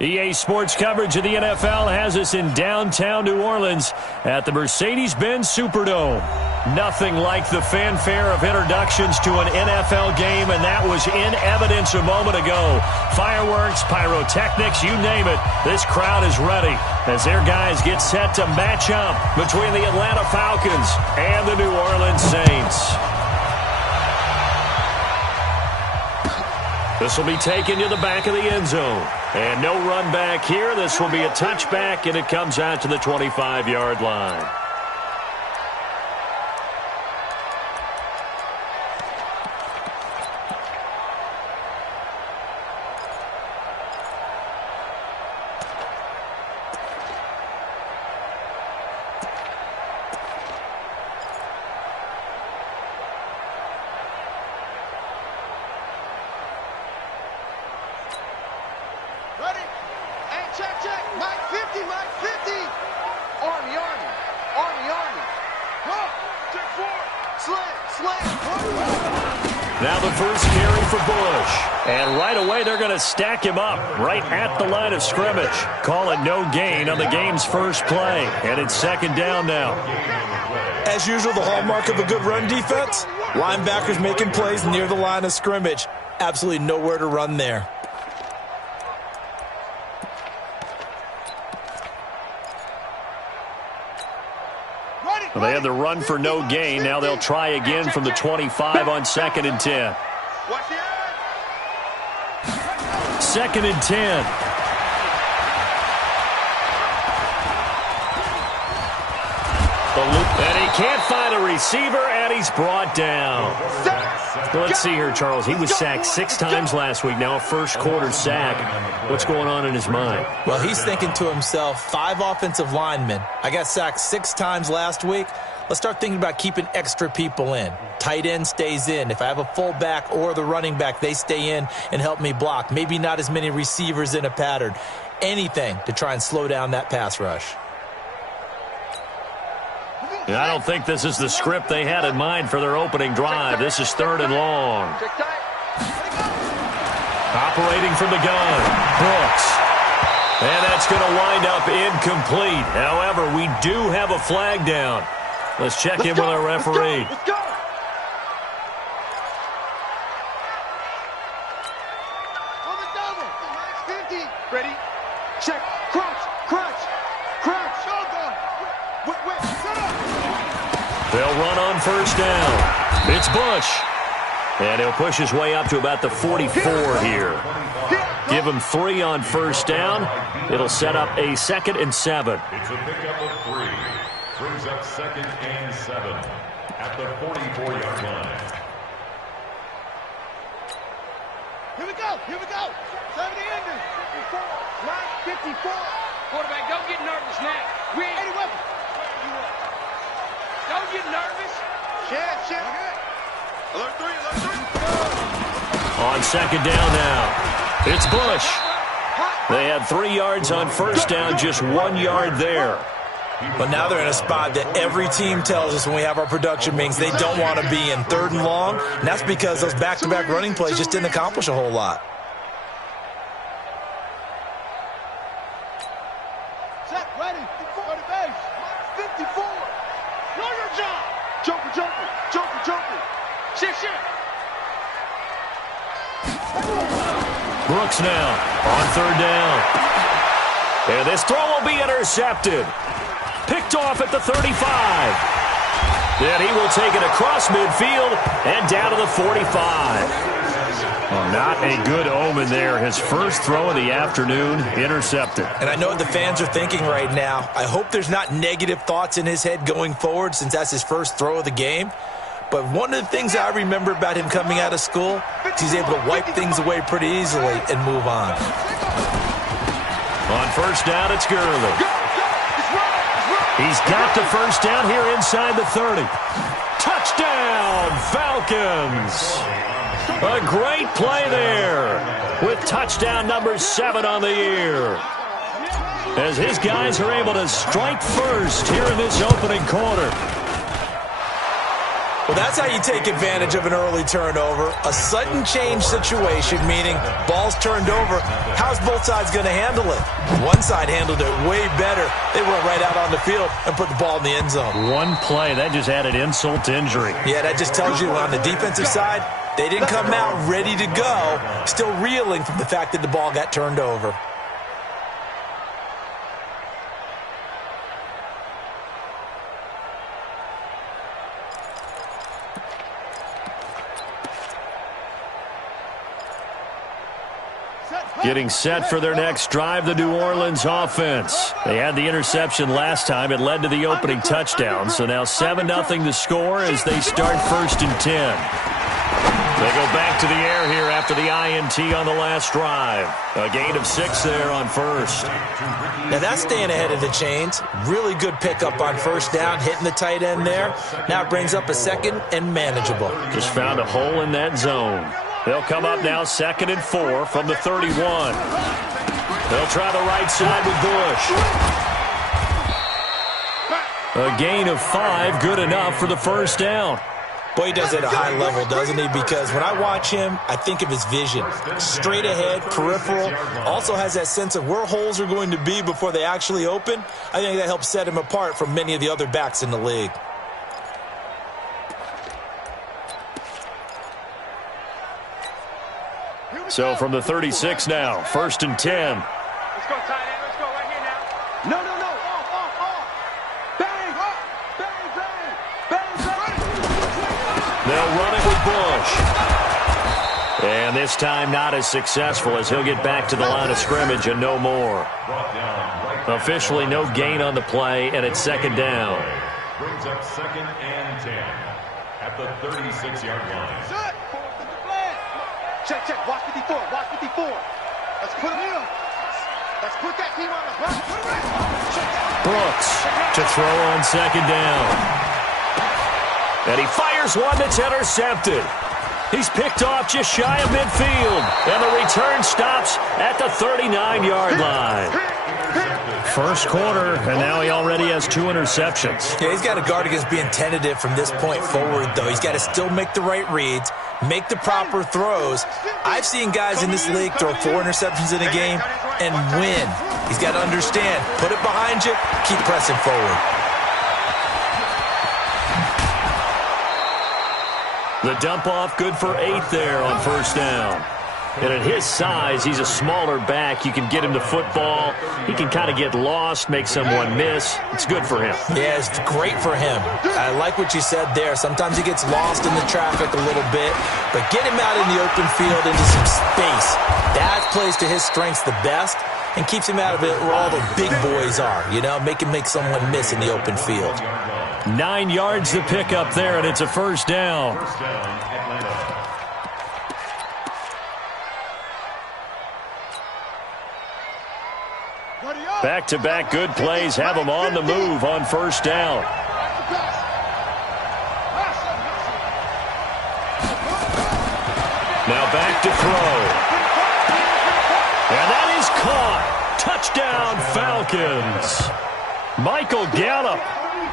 EA Sports coverage of the NFL has us in downtown New Orleans at the Mercedes-Benz Superdome. Nothing like the fanfare of introductions to an NFL game, and that was in evidence a moment ago. Fireworks, pyrotechnics, you name it. This crowd is ready as their guys get set to match up between the Atlanta Falcons and the New Orleans Saints. This will be taken to the back of the end zone. And no run back here. This will be a touchback, and it comes out to the 25-yard line. Now the first carry for Bush. And right away they're going to stack him up right at the line of scrimmage. Call it no gain on the game's first play. And it's second down now. As usual, the hallmark of a good run defense, linebackers making plays near the line of scrimmage. Absolutely nowhere to run there. Well, they had the run for no gain. Now they'll try again from the 25 on 2nd and 10. Second and 10. And he can't find a receiver, and he's brought down. Well, let's see here, Charles. He was sacked 6 times last week. Now a first-quarter sack. What's going on in his mind? Well, he's thinking to himself, 5 offensive linemen. I got sacked 6 times last week. Let's start thinking about keeping extra people in. Tight end stays in. If I have a fullback or the running back, they stay in and help me block. Maybe not as many receivers in a pattern. Anything to try and slow down that pass rush. Yeah, I don't think this is the script they had in mind for their opening drive. This is 3rd and long. Operating from the gun, Brooks. And that's going to wind up incomplete. However, we do have a flag down. Let's check in with our referee. Let's go. On the double. 50. Ready? Check. Crunch. Crunch. Crunch. Wait. Set up. They'll run on first down. It's Bush. And he'll push his way up to about the 44 here. Give him 3 on first down. It'll set up a 2nd and 7. It's a pickup of 3. Brings up 2nd and 7 at the 44-yard line. Here we go. 70 enders. 54. Line 54. Quarterback, don't get nervous now. We ain't Any weapon. Don't get nervous. Shit. Alert 3. On second down now. It's Bush. They had 3 yards on first down, just 1 yard there. But now they're in a spot that every team tells us when we have our production meetings they don't want to be in, 3rd and long. And that's because those back-to-back running plays just didn't accomplish a whole lot. Set. Ready. 54 to base. 54. Know your job. Jumper. Shit. Brooks now on 3rd down. And this throw will be intercepted. Picked off at the 35. Then he will take it across midfield and down to the 45. Well, not a good omen there. His first throw of the afternoon intercepted. And I know what the fans are thinking right now. I hope there's not negative thoughts in his head going forward since that's his first throw of the game. But one of the things I remember about him coming out of school is he's able to wipe things away pretty easily and move on. On first down, it's Gurley. He's got the first down here inside the 30. Touchdown, Falcons. A great play there with touchdown number 7 on the year. As his guys are able to strike first here in this opening quarter. Well, that's how you take advantage of an early turnover. A sudden change situation, meaning ball's turned over. How's both sides going to handle it? One side handled it way better. They went right out on the field and put the ball in the end zone. One play, that just added insult to injury. Yeah, that just tells you on the defensive side, they didn't come out ready to go, still reeling from the fact that the ball got turned over. Getting set for their next drive, the New Orleans offense. They had the interception last time. It led to the opening touchdown. So now 7-0 to score as they start 1st and 10. They go back to the air here after the INT on the last drive. A gain of 6 there on first. Now that's staying ahead of the chains. Really good pickup on first down, hitting the tight end there. Now it brings up a second and manageable. Just found a hole in that zone. They'll come up now 2nd and 4 from the 31. They'll try the right side with Bush. A gain of 5, good enough for the first down. Boy, he does it at a high level, doesn't he? Because when I watch him, I think of his vision. Straight ahead, peripheral. Also has that sense of where holes are going to be before they actually open. I think that helps set him apart from many of the other backs in the league. So from the 36 now, 1st and 10. Let's go, tight end. Let's go right here now. No. Off. Bang. They'll run it with Bush. And this time not as successful as he'll get back to the line of scrimmage and no more. Officially no gain on the play, and it's 2nd down. Brings up 2nd and 10 at the 36-yard line. Check. Watch 54. Let's put him in. Let's put that team on the back. Brooks to throw on 2nd down. And he fires one that's intercepted. He's picked off just shy of midfield. And the return stops at the 39-yard line. First quarter, and now he already has 2 interceptions. Yeah, he's got to guard against being tentative from this point forward, though. He's got to still make the right reads, make the proper throws. I've seen guys in this league throw 4 interceptions in a game and win. He's got to understand, put it behind you, keep pressing forward. The dump off good for 8 there on first down. And at his size, he's a smaller back. You can get him the football. He can kind of get lost, make someone miss. It's good for him. Yeah, it's great for him. I like what you said there. Sometimes he gets lost in the traffic a little bit, but get him out in the open field into some space. That plays to his strengths the best and keeps him out of it where all the big boys are, you know, make him make someone miss in the open field. 9 yards to pick up there, and it's a first down. Back-to-back good plays have them on the move on first down. Now back to throw. And that is caught. Touchdown, Falcons. Michael Gallup,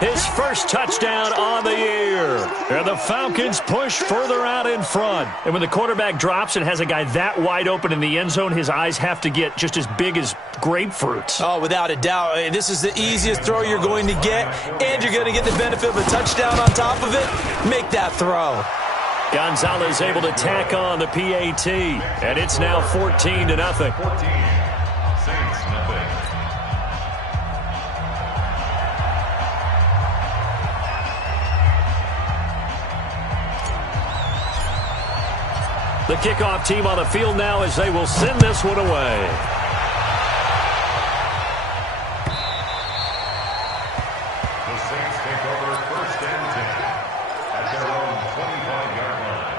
his first touchdown on the year. And the Falcons push further out in front. And when the quarterback drops and has a guy that wide open in the end zone, his eyes have to get just as big as grapefruits. Oh, without a doubt. This is the easiest throw you're going to get, and you're going to get the benefit of a touchdown on top of it. Make that throw. Gonzalez able to tack on the PAT, and it's now 14-0. 14. Saints nothing. The kickoff team on the field now as they will send this one away. The Saints take over 1st and 10 at their own 25-yard line.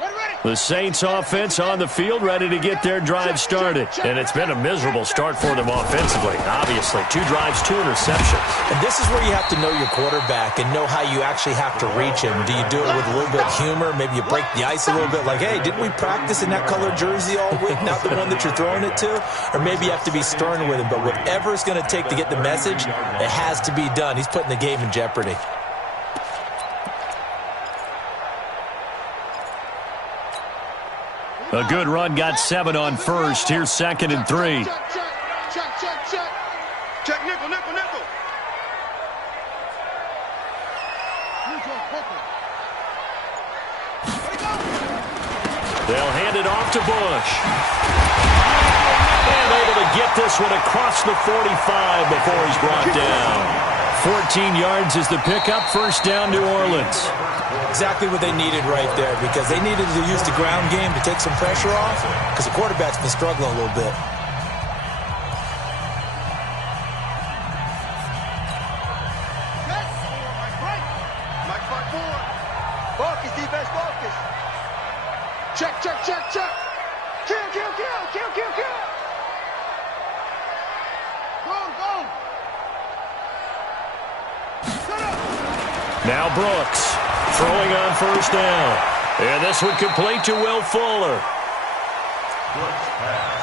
Ready. The Saints offense on the field, ready to get their drive started. And it's been a miserable start for them offensively, obviously. 2 drives, 2 interceptions. And this is where you have to know your quarterback and know how you actually have to reach him. Do you do it with a little bit of humor? Maybe you break the ice a little bit like, hey, didn't we practice in that colored jersey all week, not the one that you're throwing it to? Or maybe you have to be stern with him. But whatever it's going to take to get the message, it has to be done. He's putting the game in jeopardy. A good run, got 7 on first. Here's 2nd and 3. Check nickel, nickel, nickel. They'll hand it off to Bush. And able to get this one across the 45 before he's brought down. 14 yards is the pickup. First down, New Orleans. Exactly what they needed right there, because they needed to use the ground game to take some pressure off, because the quarterback's been struggling a little bit. Focus, defense, focus. Check, check, check, check. Kill, kill, kill, kill, kill, kill. Go, go. Now Brooks throwing on first down. And this one complete to Will Fuller. Brooks pass.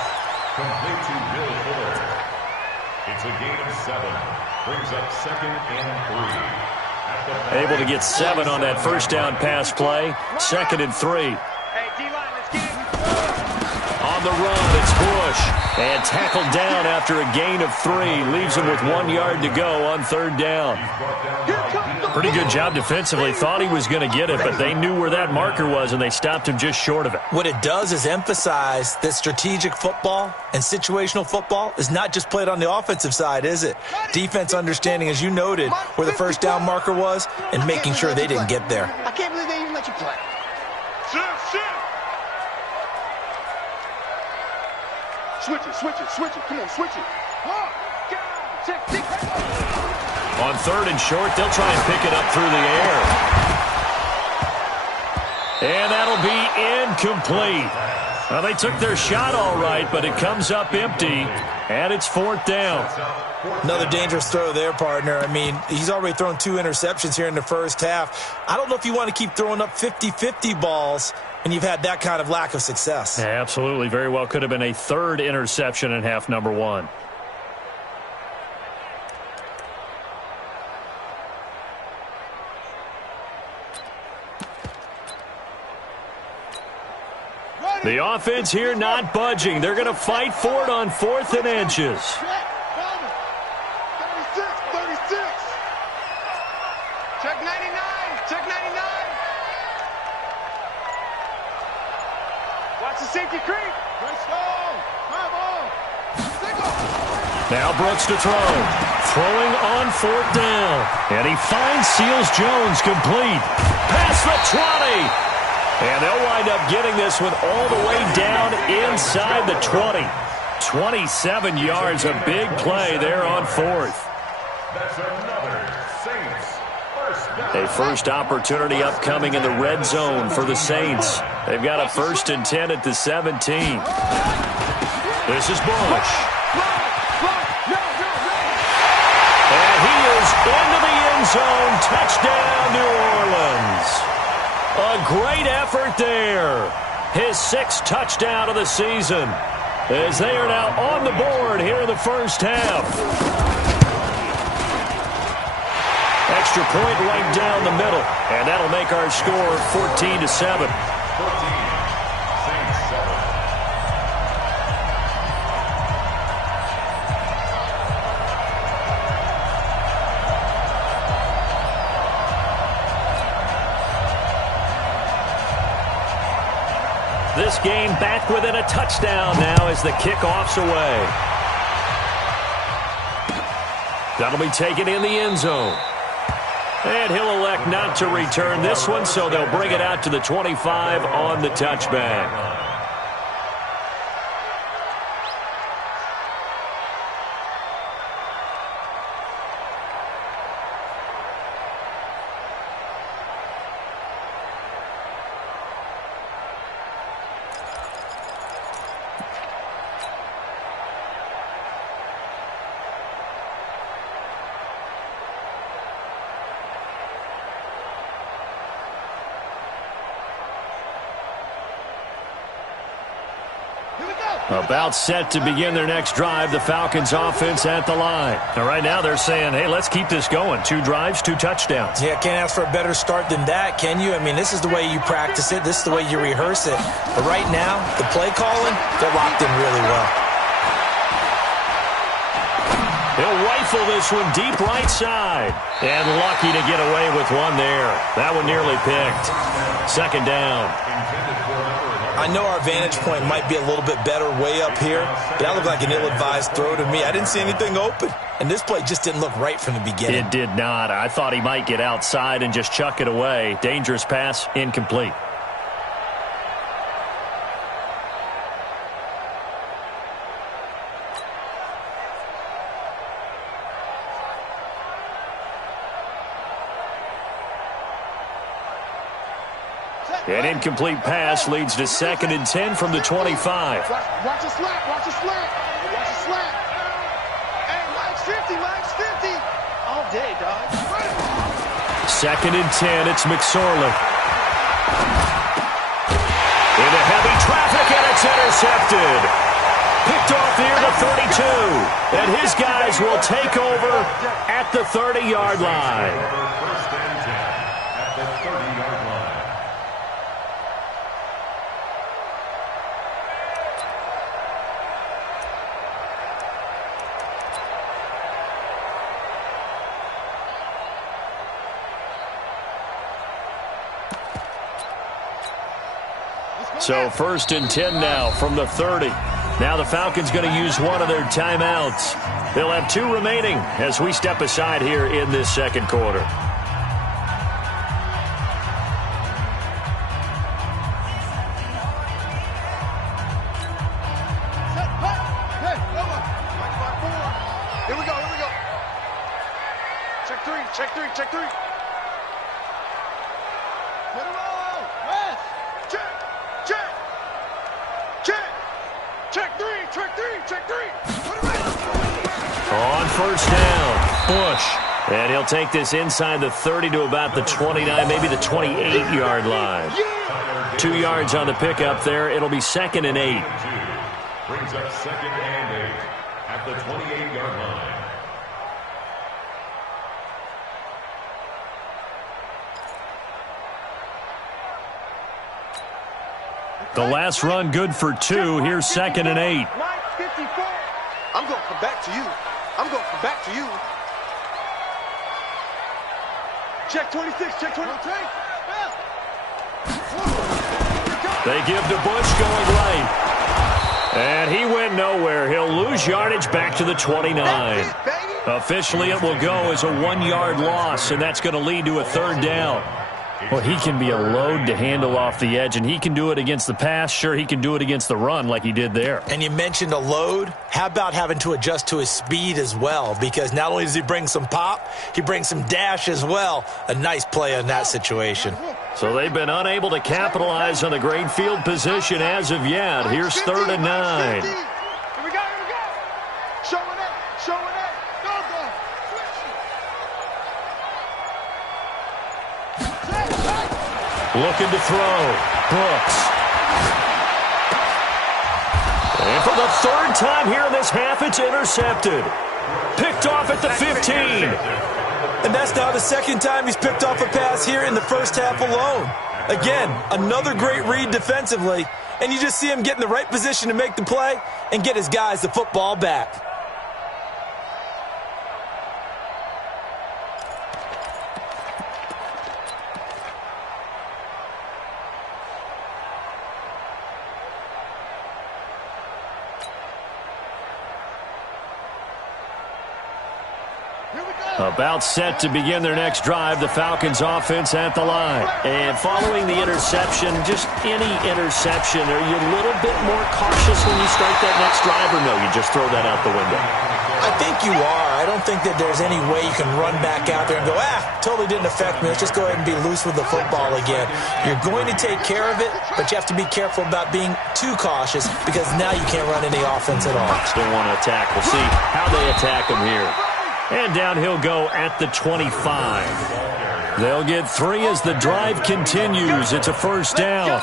Complete to Will Fuller. It's a gain of 7. Brings up 2nd and 3. Able to get 7 on that first down pass play. 2nd and 3. Hey, D-line, let's get it. On the run, it's Bush. And tackled down after a gain of 3. Leaves him with 1 yard to go on 3rd down. Pretty good job defensively. Thought he was going to get it, but they knew where that marker was, and they stopped him just short of it. What it does is emphasize that strategic football and situational football is not just played on the offensive side, is it? Defense understanding, as you noted, where the first down marker was and making sure they didn't get there. I can't believe they even let you play. Shift, shift. Switch it, switch it, switch it. Come on, switch it. Check, check. On 3rd and short, they'll try and pick it up through the air. And that'll be incomplete. Well, they took their shot all right, but it comes up empty, and it's 4th down. Another dangerous throw there, partner. I mean, he's already thrown 2 interceptions here in the first half. I don't know if you want to keep throwing up 50-50 balls and you've had that kind of lack of success. Yeah, absolutely. Very well could have been a 3rd interception in half number 1. The offense here not budging. They're going to fight for it on 4th and inches. 36, 36. Check 99, check 99. Watch the safety creep. Let's go. Come on. Now Brooks to throw. Throwing on 4th down. And he finds Seals Jones complete. Past the 20. And they'll wind up getting this one all the way down inside the 20. 27 yards, a big play there on 4th. That's another Saints first down. A first opportunity upcoming in the red zone for the Saints. They've got a 1st and 10 at the 17. This is Bush. And he is into the end zone. Touchdown, New Orleans. A great effort there. His 6th touchdown of the season, as they are now on the board here in the first half. Extra point right down the middle, and that'll make our score 14-7. 14. Saints 7. This game back within a touchdown now as the kickoff's away. That'll be taken in the end zone. And he'll elect not to return this one, so they'll bring it out to the 25 on the touchback. About set to begin their next drive, the Falcons offense at the line. And right now they're saying, hey, let's keep this going. 2 drives, 2 touchdowns. Yeah, can't ask for a better start than that, can you? I mean, this is the way you practice it. This is the way you rehearse it. But right now, the play calling, they're locked in really well. He'll rifle this one deep right side. And lucky to get away with one there. That one nearly picked. Second down. I know our vantage point might be a little bit better way up here, but that looked like an ill-advised throw to me. I didn't see anything open, and this play just didn't look right from the beginning. It did not. I thought he might get outside and just chuck it away. Dangerous pass, incomplete. An incomplete pass leads to 2nd and 10 from the 25. Watch a slant, watch a slant, watch a slant. Hey, Mike's 50, Mike's 50. All day, dog. 2nd and 10, it's McSorley. Into heavy traffic, and it's intercepted. Picked off near the 32. And his guys will take over at the 30-yard line. First and 10 at the 30-yard line. So 1st and 10 now from the 30. Now the Falcons going to use one of their timeouts. They'll have 2 remaining as we step aside here in this second quarter. Here we go, here we go. Check 3, check 3, check 3. Put it on, West. Check, check, check. Check 3, check 3, check 3. Put it right. On first down, Bush. And he'll take this inside the 30 to about the 29, maybe the 28-yard line. 2 yards on the pickup there. It'll be 2nd and 8. Brings up 2nd and 8 at the 28-yard line. The last run good for 2. Here's 2nd and 8. Mike 54. I'm going to come back to you. I'm going to come back to you. Check 26, check 26. They give to Bush going right. And he went nowhere. He'll lose yardage back to the 29. Officially, it will go as a 1-yard loss, and that's going to lead to a 3rd down. Well, he can be a load to handle off the edge, and he can do it against the pass. Sure, he can do it against the run like he did there. And you mentioned a load. How about having to adjust to his speed as well? Because not only does he bring some pop, he brings some dash as well. A nice play in that situation. So they've been unable to capitalize on the great field position as of yet. Here's 3rd and 9. Here we go, here we go. Showing it, showing it. Go, go. Looking to throw. Brooks. And for the 3rd time here in this half, it's intercepted. Picked off at the 15. And that's now the 2nd time he's picked off a pass here in the first half alone. Again, another great read defensively. And you just see him get in the right position to make the play and get his guys the football back. About set to begin their next drive, the Falcons offense at the line. And following the interception, just any interception, are you a little bit more cautious when you start that next drive, or no, you just throw that out the window? I think you are. I don't think that there's any way you can run back out there and go, totally didn't affect me. Let's just go ahead and be loose with the football again. You're going to take care of it, but you have to be careful about being too cautious because now you can't run any offense at all. Still want to attack. We'll see how they attack him here. And down he'll go at the 25. They'll get 3 as the drive continues. It's a 1st down.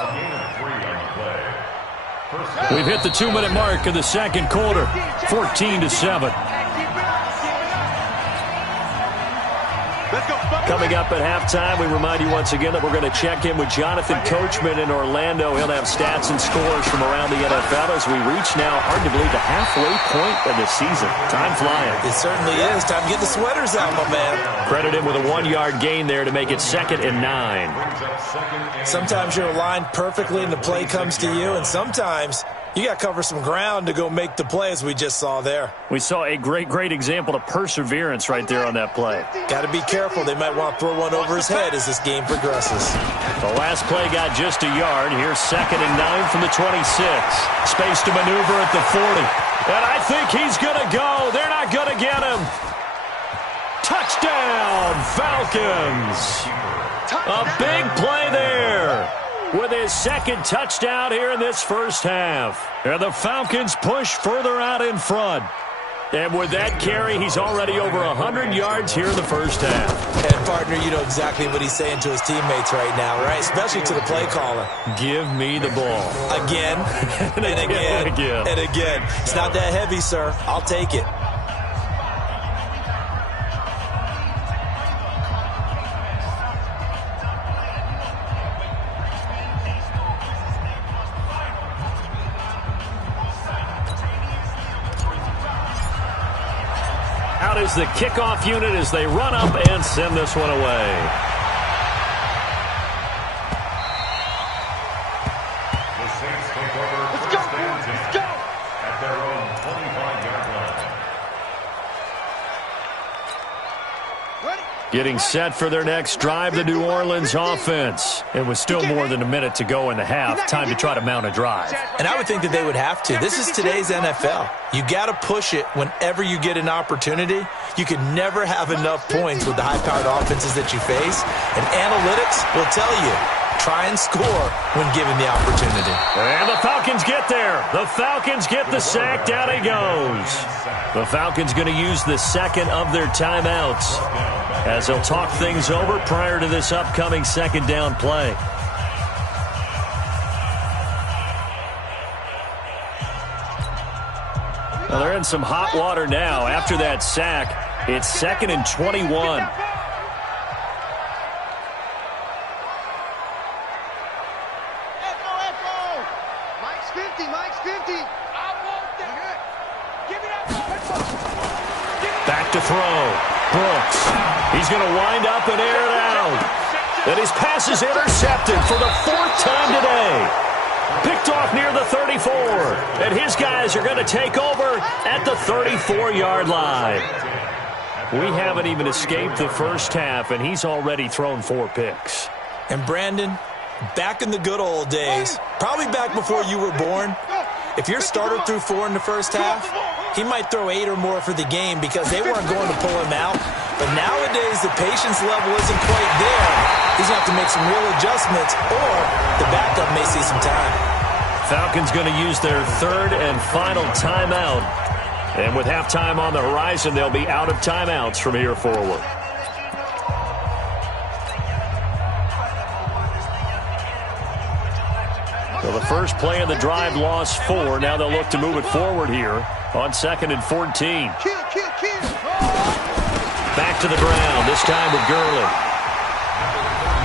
First We've hit the 2-minute mark of the second quarter, 14-7. Coming up at halftime, we remind you once again that we're going to check in with Jonathan Coachman in Orlando. He'll have stats and scores from around the NFL as we reach now, hard to believe, the halfway point of the season. Time flying. It certainly is. Time to get the sweaters out, my man. Credit him with a 1-yard gain there to make it 2nd and 9. Sometimes you're aligned perfectly and the play comes to you, and sometimes you got to cover some ground to go make the play, as we just saw there. We saw a great example of perseverance right there on that play. Got to be careful. They might want to throw one over his head as this game progresses. The last play got just a yard. Here's 2nd and 9 from the 26. Space to maneuver at the 40. And I think he's going to go. They're not going to get him. Touchdown, Falcons. A big play there with his 2nd touchdown here in this first half. And the Falcons push further out in front. And with that carry, he's already over 100 yards here in the first half. And, partner, you know exactly what he's saying to his teammates right now, right? Especially to the play caller. Give me the ball. Again, and again, and again. It's not that heavy, sir. I'll take it. Out is the kickoff unit as they run up and send this one away. The Saints take over first and 10 at their own 25-yard line. Getting set for their next drive, the New Orleans offense. It was still more than a minute to go in the half. Time to try to mount a drive. And I would think that they would have to. This is today's NFL. You got to push it whenever you get an opportunity. You can never have enough points with the high-powered offenses that you face. And analytics will tell you, try and score when given the opportunity. And the Falcons get there. The Falcons get the sack. Down he goes. The Falcons going to use the 2nd of their timeouts as they'll talk things over prior to this upcoming 2nd down play. Well, they're in some hot water now. After that sack, it's 2nd and 21. Mike's 50. Mike's 50. I want that. Give me that. Back to throw. Brooks. He's going to wind up and air it out. And his pass is intercepted for the 4th time today. Picked off near the 34. And his guys are going to take over at the 34-yard line. We haven't even escaped the first half, and he's already thrown 4 picks. And, Brandon, back in the good old days, probably back before you were born, if your starter threw 4 in the first half, he might throw 8 or more for the game because they weren't going to pull him out. But nowadays, the patience level isn't quite there. He's going to have to make some real adjustments, or the backup may see some time. Falcons going to use their 3rd and final timeout. And with halftime on the horizon, they'll be out of timeouts from here forward. So the first play of the drive lost 4. Now they'll look to move it forward here on 2nd and 14. Back to the ground, this time with Gurley.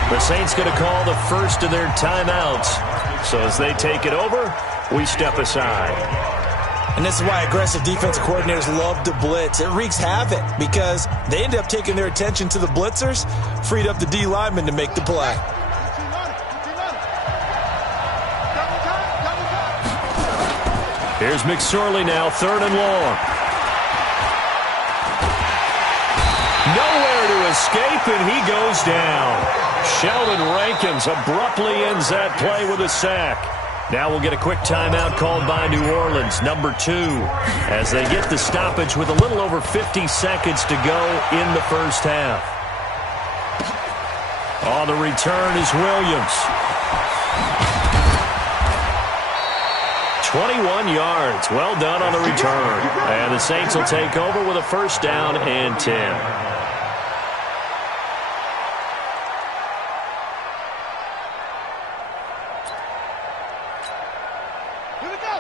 The Saints going to call the first of their timeouts. So as they take it over, we step aside. And this is why aggressive defensive coordinators love to blitz. It wreaks havoc because they end up taking their attention to the blitzers, freed up the D lineman to make the play. Here's McSorley now, 3rd and long. Nowhere to escape, and he goes down. Sheldon Rankins abruptly ends that play with a sack. Now we'll get a quick timeout called by New Orleans, number 2, as they get the stoppage with a little over 50 seconds to go in the first half. On the return is Williams. 21 yards. Well done on the return. And the Saints will take over with a 1st down and 10.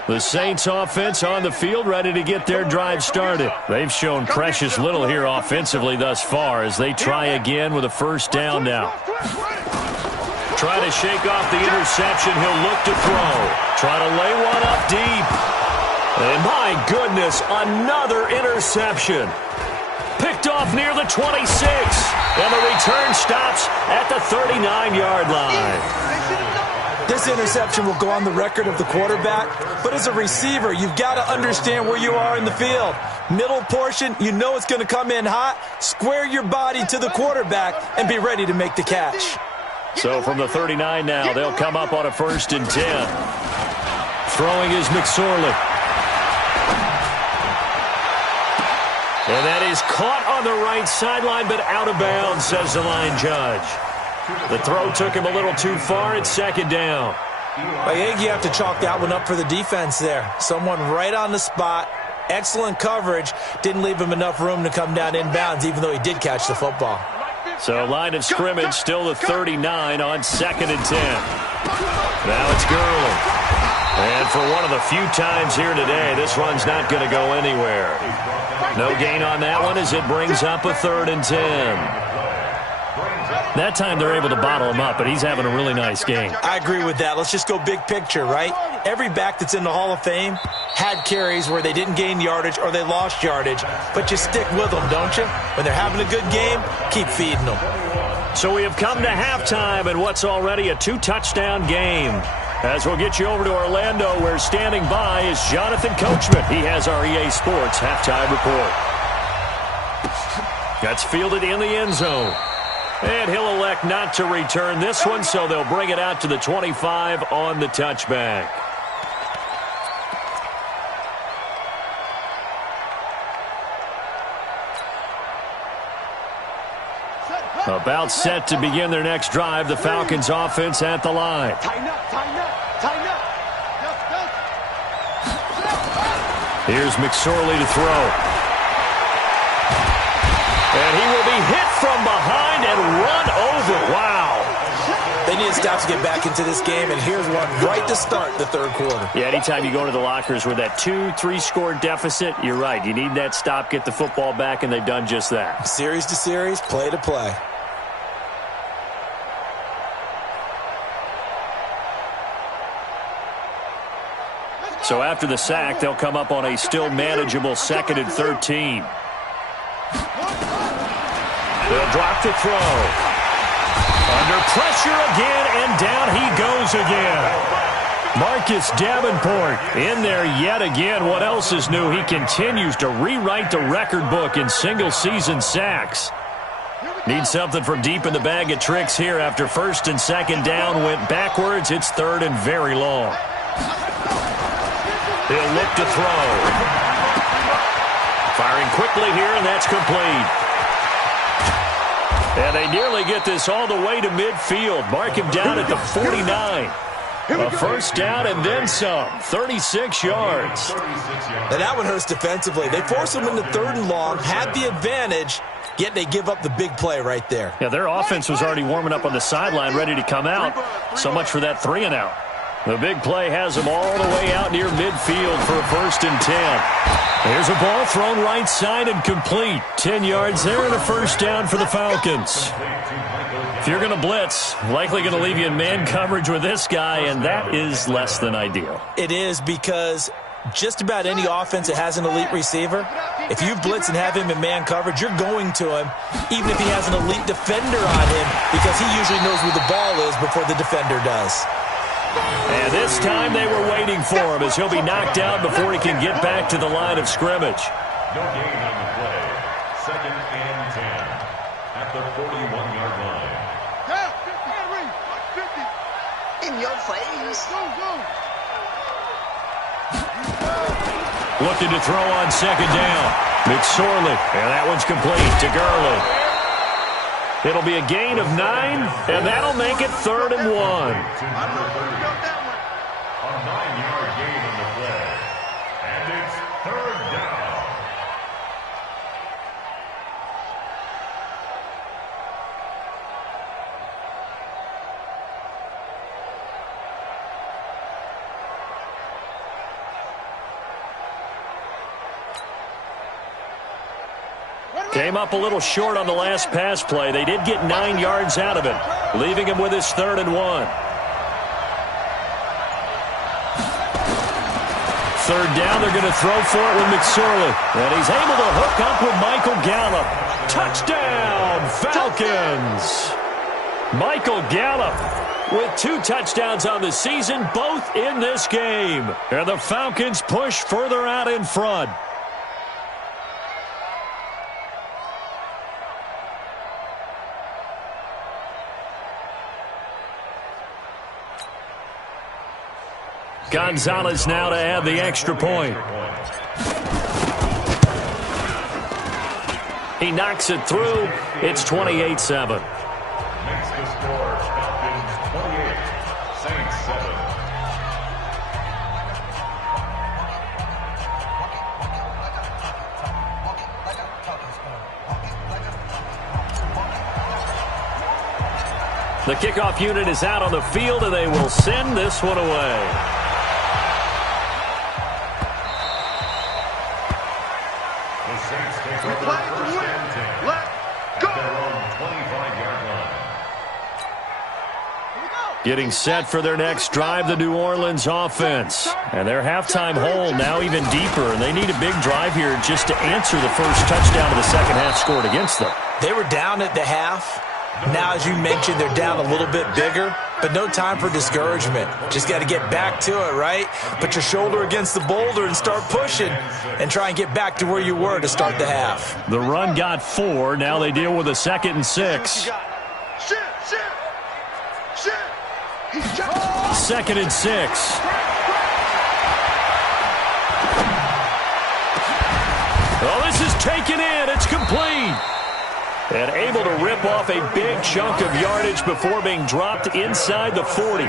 The Saints offense on the field, ready to get their drive started. They've shown precious little here offensively thus far as they try again with a first down now. Try to shake off the interception. He'll look to throw. Try to lay one up deep. And my goodness, another interception. Picked off near the 26. And the return stops at the 39-yard line. This interception will go on the record of the quarterback, but as a receiver, you've got to understand where you are in the field. Middle portion, you know it's going to come in hot. Square your body to the quarterback and be ready to make the catch. So from the 39 now, they'll come up on a 1st and 10. Throwing is McSorley. And that is caught on the right sideline, but out of bounds, says the line judge. The throw took him a little too far. It's 2nd down. I think you have to chalk that one up for the defense there. Someone right on the spot. Excellent coverage. Didn't leave him enough room to come down inbounds, even though he did catch the football. So line of scrimmage still the 39 on 2nd and 10. Now it's Gurley. And for one of the few times here today, this one's not going to go anywhere. No gain on that one as it brings up a 3rd and 10. That time they're able to bottle him up, but he's having a really nice game. I agree with that. Let's just go big picture, right? Every back that's in the Hall of Fame had carries where they didn't gain yardage or they lost yardage, but you stick with them, don't you? When they're having a good game, keep feeding them. So we have come to halftime in what's already a 2-touchdown game. As we'll get you over to Orlando, where standing by is Jonathan Coachman. He has our EA Sports halftime report. That's fielded in the end zone. And he'll elect not to return this one, so they'll bring it out to the 25 on the touchback. About set to begin their next drive, the Falcons offense at the line. Tighten up, tighten up, tighten up. Here's McSorley to throw. And he will be hit from behind and run over. Wow. They need to stop to get back into this game, and here's one right to start the 3rd quarter. Yeah, anytime you go to the lockers with that 2-3 score deficit, you're right. You need that stop, get the football back, and they've done just that. Series to series, play to play. So after the sack, they'll come up on a still manageable 2nd and 13. They'll drop to throw. Under pressure again, and down he goes again. Marcus Davenport in there yet again. What else is new? He continues to rewrite the record book in single-season sacks. Needs something from deep in the bag of tricks here after 1st and 2nd down. Went backwards. It's 3rd and very long. He'll look to throw. Firing quickly here, and that's complete. And they nearly get this all the way to midfield. Mark him down at the 49. A first down and then some. 36 yards. Now that one hurts defensively. They force him into 3rd and long, had the advantage, yet they give up the big play right there. Yeah, their offense was already warming up on the sideline, ready to come out. So much for that 3-and-out. The big play has them all the way out near midfield for a 1st and 10. Here's a ball thrown right side and complete. 10 yards there and a first down for the Falcons. If you're going to blitz, likely going to leave you in man coverage with this guy, and that is less than ideal. It is, because just about any offense that has an elite receiver, if you blitz and have him in man coverage, you're going to him, even if he has an elite defender on him, because he usually knows where the ball is before the defender does. And this time they were waiting for him as he'll be knocked out before he can get back to the line of scrimmage. No gain on the play. 2nd and 10 at the 41-yard line. In your face. Looking to throw on 2nd down. McSorley, and that one's complete to Gurley. It'll be a gain of 9, and that'll make it 3rd and 1. A 9-yard gain on the play. And it's 3rd down. Came up a little short on the last pass play. They did get 9 yards out of it, leaving him with his 3rd and 1. 3rd down, they're going to throw for it with McSorley. And he's able to hook up with Michael Gallup. Touchdown, Falcons! Michael Gallup with 2 touchdowns on the season, both in this game. And the Falcons push further out in front. Gonzalez now to add the extra point. He knocks it through. It's 28-7. Makes the score Falcons 28, Saints 7. The kickoff unit is out on the field, and they will send this one away. Getting set for their next drive, the New Orleans offense. And their halftime hole now even deeper, and they need a big drive here just to answer the first touchdown of the second half scored against them. They were down at the half. Now, as you mentioned, they're down a little bit bigger, but no time for discouragement. Just got to get back to it, right? Put your shoulder against the boulder and start pushing and try and get back to where you were to start the half. The run got 4. Now they deal with a 2nd and 6. 2nd and 6. Oh, this is taken in. It's complete. And able to rip off a big chunk of yardage before being dropped inside the 40.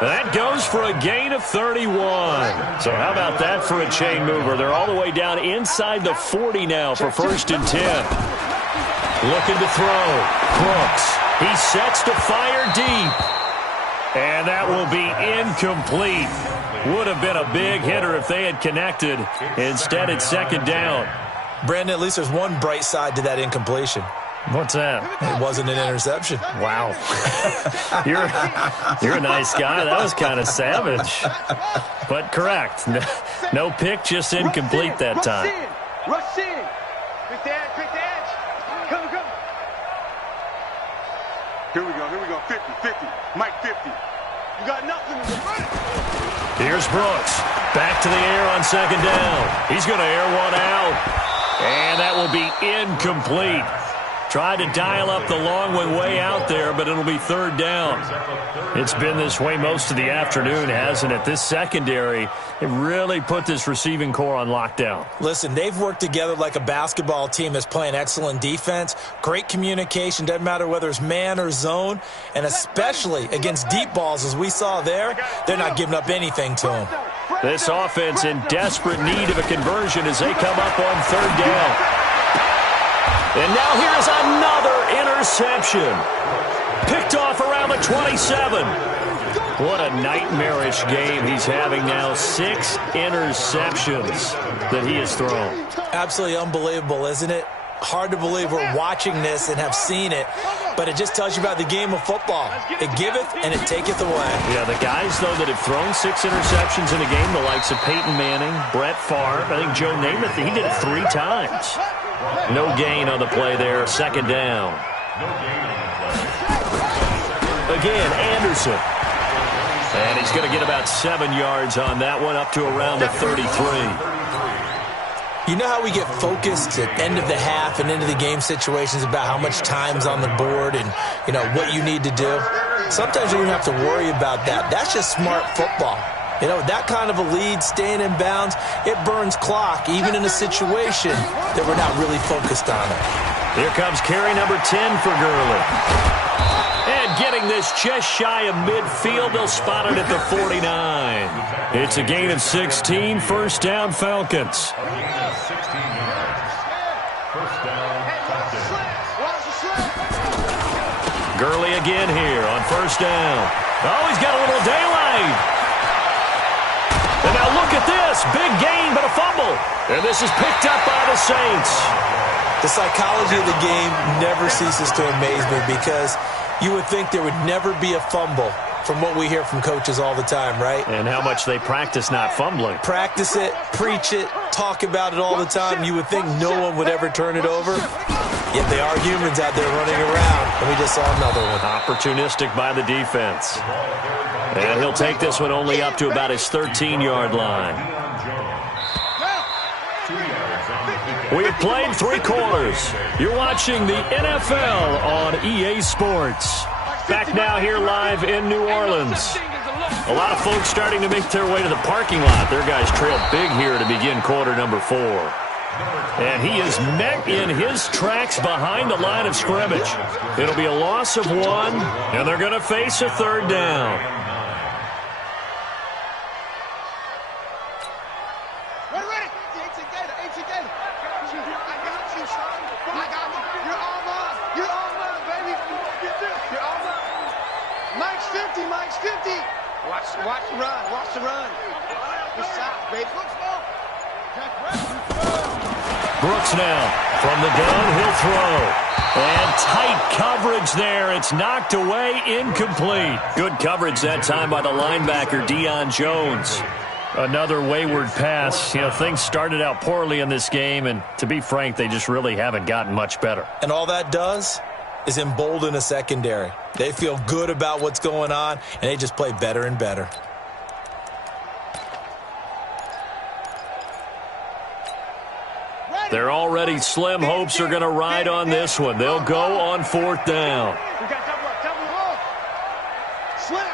That goes for a gain of 31. So how about that for a chain mover? They're all the way down inside the 40 now for 1st and 10. Looking to throw. Brooks. He sets to fire deep. And that will be incomplete. Would have been a big hitter if they had connected. Instead, it's 2nd down. Brandon, at least there's one bright side to that incompletion. What's that? It wasn't an interception. Wow. You're a nice guy. That was kind of savage. But correct. No pick, just incomplete that time. Rush in. Pick the edge, pick the edge. Come. Here we go. 50. Mike 50. You got nothing in the front. Here's Brooks. Back to the air on 2nd down. He's going to air one out. And that will be incomplete. Tried to dial up the long one way out there, but it'll be 3rd down. It's been this way most of the afternoon, hasn't it? This secondary, it really put this receiving core on lockdown. Listen, they've worked together like a basketball team that's playing excellent defense. Great communication, doesn't matter whether it's man or zone. And especially against deep balls, as we saw there, they're not giving up anything to them. This offense in desperate need of a conversion as they come up on 3rd down. And now here's another interception. Picked off around the 27. What a nightmarish game he's having now. 6 interceptions that he has thrown. Absolutely unbelievable, isn't it? Hard to believe we're watching this and have seen it, but it just tells you about the game of football. It giveth and it taketh away. Yeah, the guys, though, that have thrown 6 interceptions in a game, the likes of Peyton Manning, Brett Favre, I think Joe Namath, he did it 3 times. No gain on the play there, 2nd down. Again, Anderson. And he's going to get about 7 yards on that one, up to around the 33. You know how we get focused at end of the half and into the game situations about how much time's on the board and, you know, what you need to do? Sometimes you don't have to worry about that. That's just smart football. You know, that kind of a lead, staying in bounds, it burns clock, even in a situation that we're not really focused on it. Here comes carry number 10 for Gurley. And getting this just shy of midfield, they'll spot it at the 49. It's a gain of 16, 1st down Falcons. Gurley again here on 1st down. Oh, he's got a little daylight. And now look at this. Big gain, but a fumble. And this is picked up by the Saints. The psychology of the game never ceases to amaze me because you would think there would never be a fumble from what we hear from coaches all the time, right? And how much they practice not fumbling. Practice it, preach it, talk about it all the time. You would think no one would ever turn it over. Yet they are humans out there running around, and we just saw another one. Opportunistic by the defense. And he'll take this one only up to about his 13-yard line. We have played 3 quarters. You're watching the NFL on EA Sports. Back now here live in New Orleans. A lot of folks starting to make their way to the parking lot. Their guys trail big here to begin quarter number 4. And he is met in his tracks behind the line of scrimmage. It'll be a loss of 1, and they're going to face a 3rd down. Watch the run. Watch the run. Good shot, baby. Brooks now from the gun. He'll throw. And tight coverage there. It's knocked away, incomplete. Good coverage that time by the linebacker, Deion Jones. Another wayward pass. You know, things started out poorly in this game, and to be frank, they just really haven't gotten much better. And all that does is embolden a secondary. They feel good about what's going on, and they just play better and better. They're already slim hopes are going to ride on this one. They'll go on 4th down. We got double up. Slam.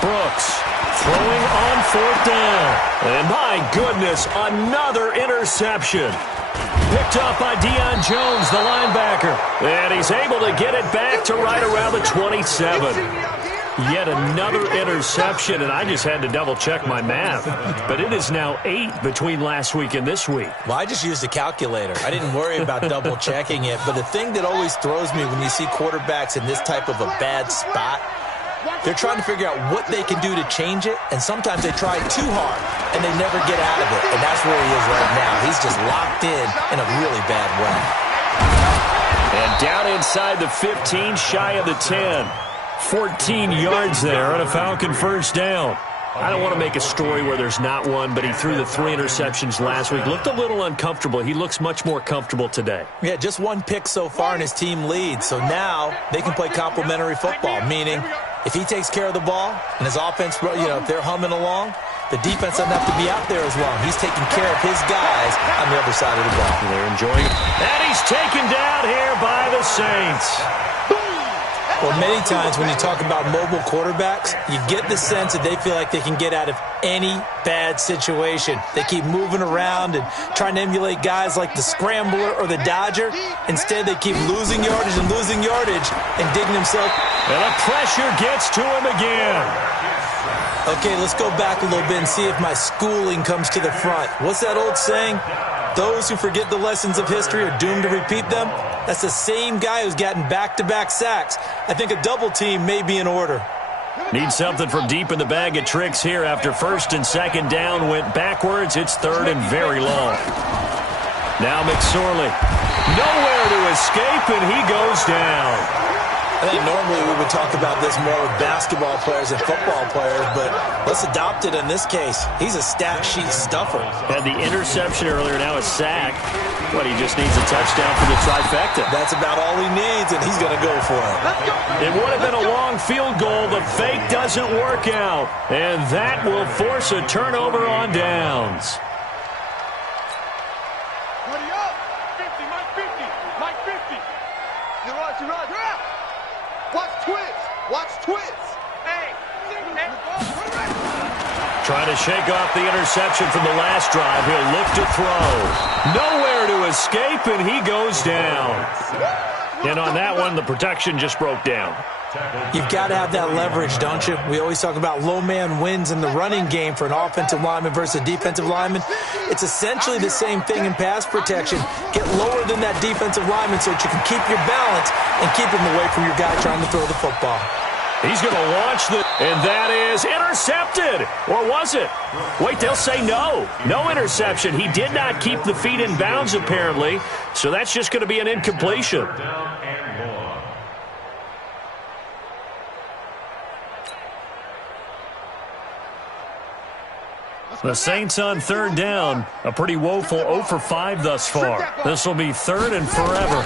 Brooks throwing on 4th down. And my goodness, another interception. Picked up by Deion Jones, the linebacker. And he's able to get it back to right around the 27. Yet another interception, and I just had to double-check my math. But it is now 8 between last week and this week. Well, I just used a calculator. I didn't worry about double-checking it. But the thing that always throws me when you see quarterbacks in this type of a bad spot, they're trying to figure out what they can do to change it, and sometimes they try too hard, and they never get out of it. And that's where he is right now. He's just locked in a really bad way. And down inside the 15, shy of the 10. 14 yards there on a Falcon 1st down. I don't want to make a story where there's not one, but he threw the 3 interceptions last week. Looked a little uncomfortable. He looks much more comfortable today. Yeah, just 1 pick so far, and his team leads. So now they can play complementary football, meaning if he takes care of the ball and his offense, if they're humming along, the defense doesn't have to be out there as long. He's taking care of his guys on the other side of the ball. They're enjoying it. And he's taken down here by the Saints. Well, many times when you talk about mobile quarterbacks, you get the sense that they feel like they can get out of any bad situation. They keep moving around and trying to emulate guys like the Scrambler or the Dodger. Instead, they keep losing yardage and digging themselves. And the pressure gets to him again. Okay, let's go back a little bit and see if my schooling comes to the front. What's that old saying? Those who forget the lessons of history are doomed to repeat them. That's the same guy who's gotten back-to-back sacks. I think a double team may be in order. Need something from deep in the bag of tricks here after 1st and 2nd down went backwards. It's 3rd and very long. Now McSorley. Nowhere to escape, and he goes down. I think normally we would talk about this more with basketball players and football players, but let's adopt it in this case. He's a stat sheet stuffer. Had the interception earlier, now a sack. But he just needs a touchdown for the trifecta. That's about all he needs, and he's going to go for it. It would have been a long field goal. The fake doesn't work out, and that will force a turnover on downs. Watch twist. Hey. Trying to shake off the interception from the last drive. He'll look to throw. Nowhere to escape, and he goes down. And on that one, the protection just broke down. You've got to have that leverage, don't you? We always talk about low man wins in the running game for an offensive lineman versus a defensive lineman. It's essentially the same thing in pass protection. Get lower than that defensive lineman so that you can keep your balance and keep him away from your guy trying to throw the football. He's going to launch and that is intercepted. Or was it? Wait, they'll say no. No interception. He did not keep the feet in bounds, apparently. So that's just going to be an incompletion. The Saints on third down. A pretty woeful 0 for 5 thus far. This will be third and forever.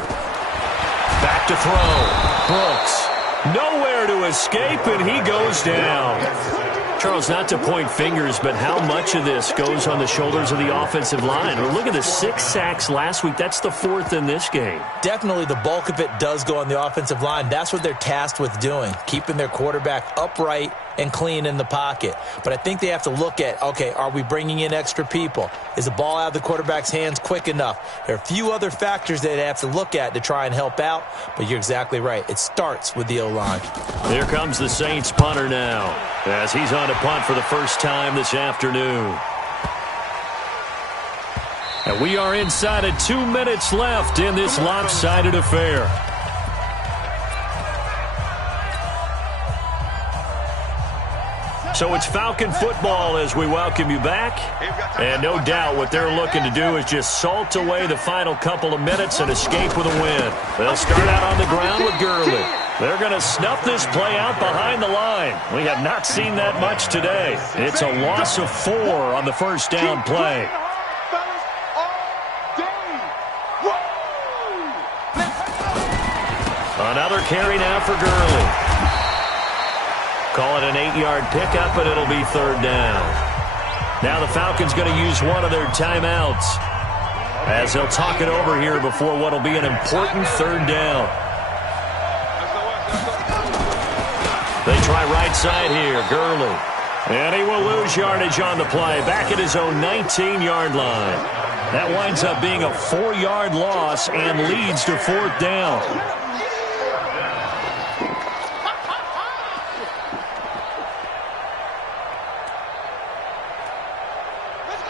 Back to throw. Brooks. Nowhere to escape, and he goes down. Charles, not to point fingers, but how much of this goes on the shoulders of the offensive line? Well, look at the 6 sacks last week. That's the 4th in this game. Definitely the bulk of it does go on the offensive line. That's what they're tasked with doing, keeping their quarterback upright and clean in the pocket. But I think they have to look at, okay, are we bringing in extra people? Is the ball out of the quarterback's hands quick enough? There are a few other factors that they have to look at to try and help out, but you're exactly right. It starts with the O-line. Here comes the Saints punter now, as he's on to punt for the first time this afternoon. And we are inside of 2 minutes left in this lopsided affair. So it's Falcon football as we welcome you back. And no doubt what they're looking to do is just salt away the final couple of minutes and escape with a win. They'll start out on the ground with Gurley. They're going to snuff this play out behind the line. We have not seen that much today. It's a loss of 4 on the first down play. Another carry now for Gurley. Call it an 8-yard pickup, and it'll be third down. Now the Falcons going to use one of their timeouts as they'll talk it over here before what will be an important third down. They try right side here, Gurley. And he will lose yardage on the play, back at his own 19-yard line. That winds up being a 4-yard loss and leads to fourth down.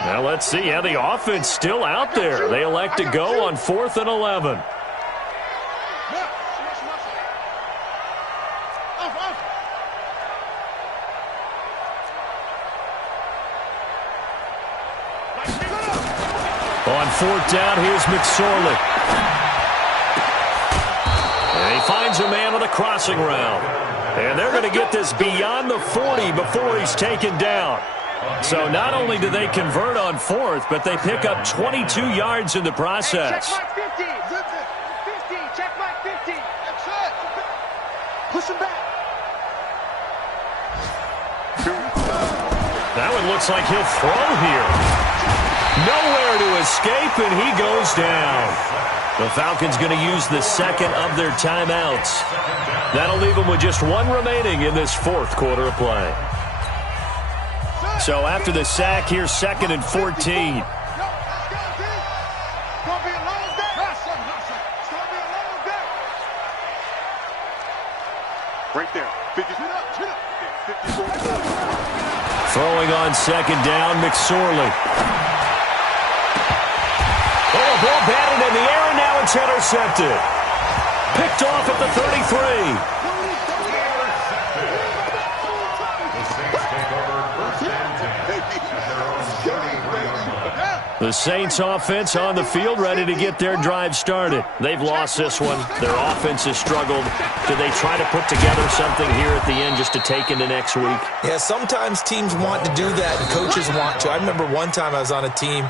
Now let's see how the offense still out there. They elect to go on 4th and 11. On 4th down, here's McSorley. And he finds a man on the crossing route. And they're going to get this beyond the 40 before he's taken down. So not only do they convert on 4th, but they pick up 22 yards in the process. Check mark 50. 50. Check mark 50. That's it. Push him back. That one looks like he'll throw here. Nowhere to escape, and he goes down. The Falcons going to use the second of their timeouts. That'll leave them with just one remaining in this 4th quarter of play. So after the sack, here's 2nd and 14. Right there. 50. Throwing on 2nd down, McSorley. Oh, ball batted in the air, and now it's intercepted. Picked off at the 33. The Saints offense on the field, ready to get their drive started. They've lost this one. Their offense has struggled. Do they try to put together something here at the end just to take into next week? Yeah, sometimes teams want to do that, and coaches want to. I remember one time I was on a team,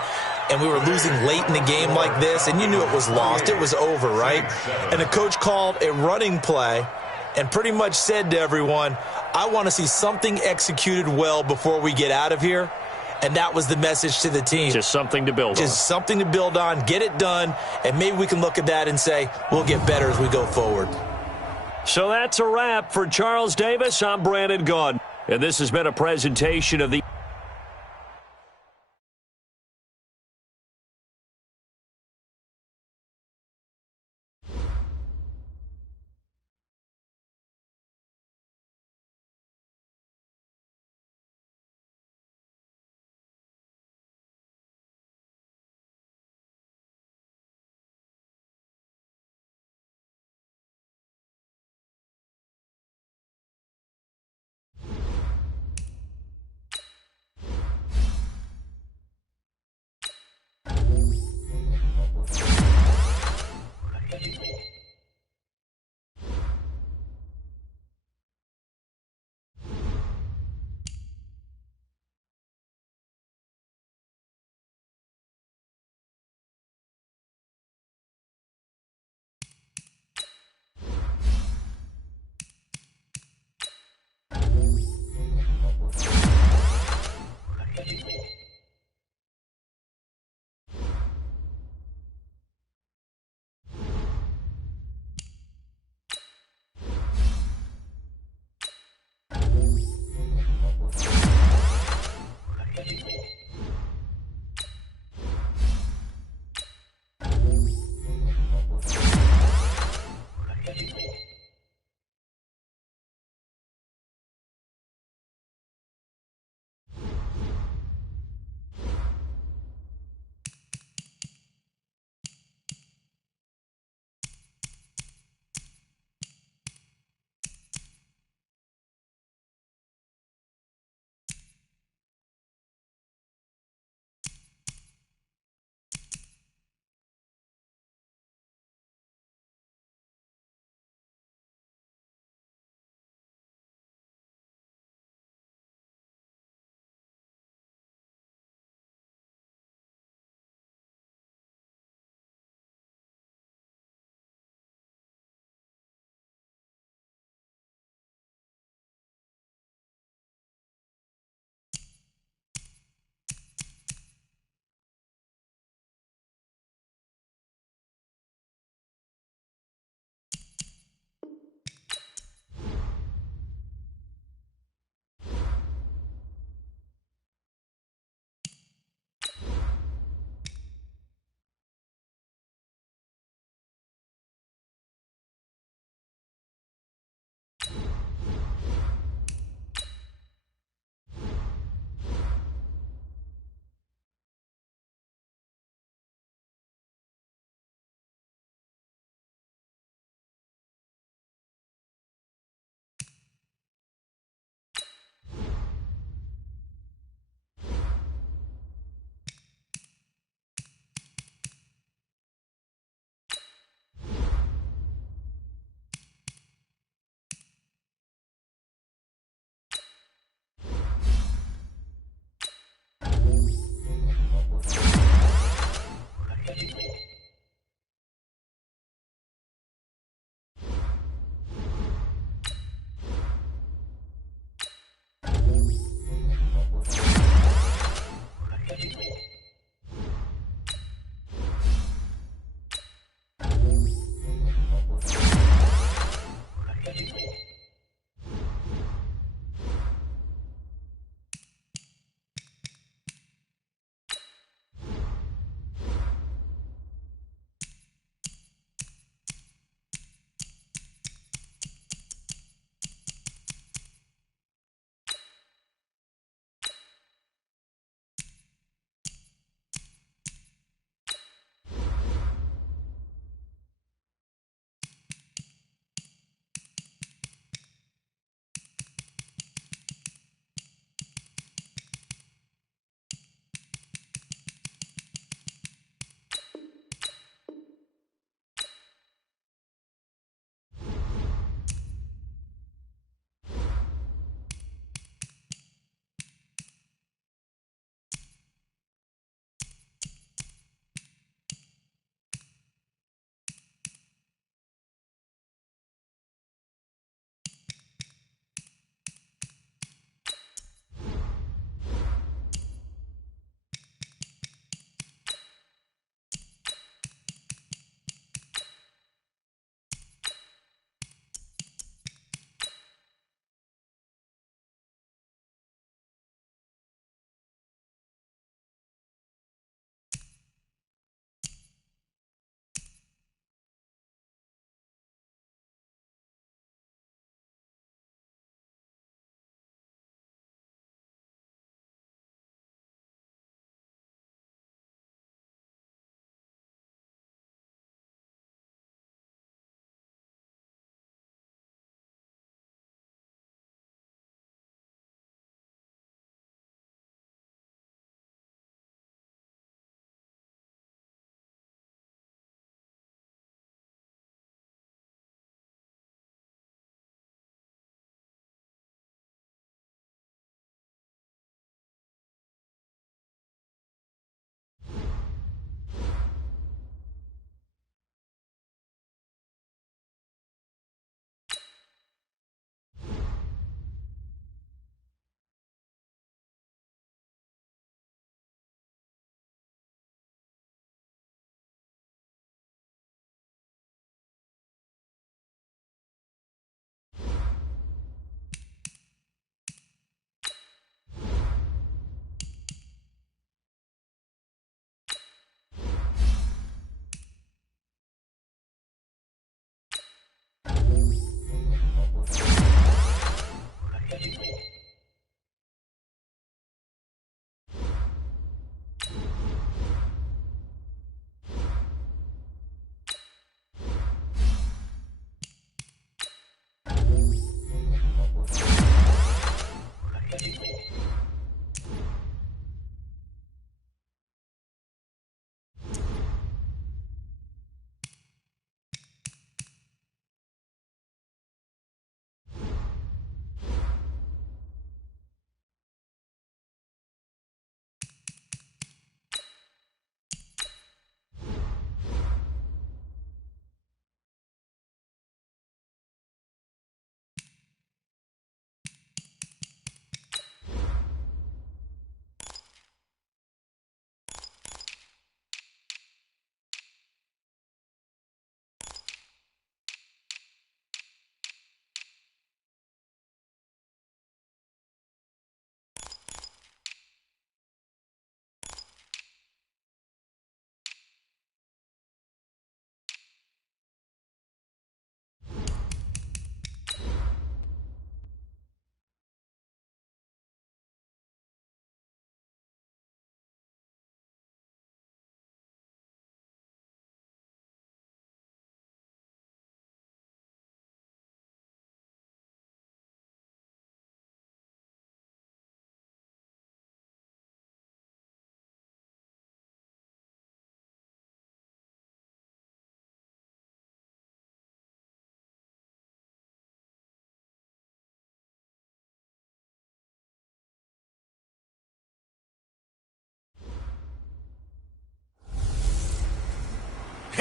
and we were losing late in the game like this, and you knew it was lost. It was over, right? And the coach called a running play and pretty much said to everyone, I want to see something executed well before we get out of here. And that was the message to the team. Just something to build on. Just something to build on, get it done, and maybe we can look at that and say, we'll get better as we go forward. So that's a wrap for Charles Davis. I'm Brandon Gaudin, and this has been a presentation of the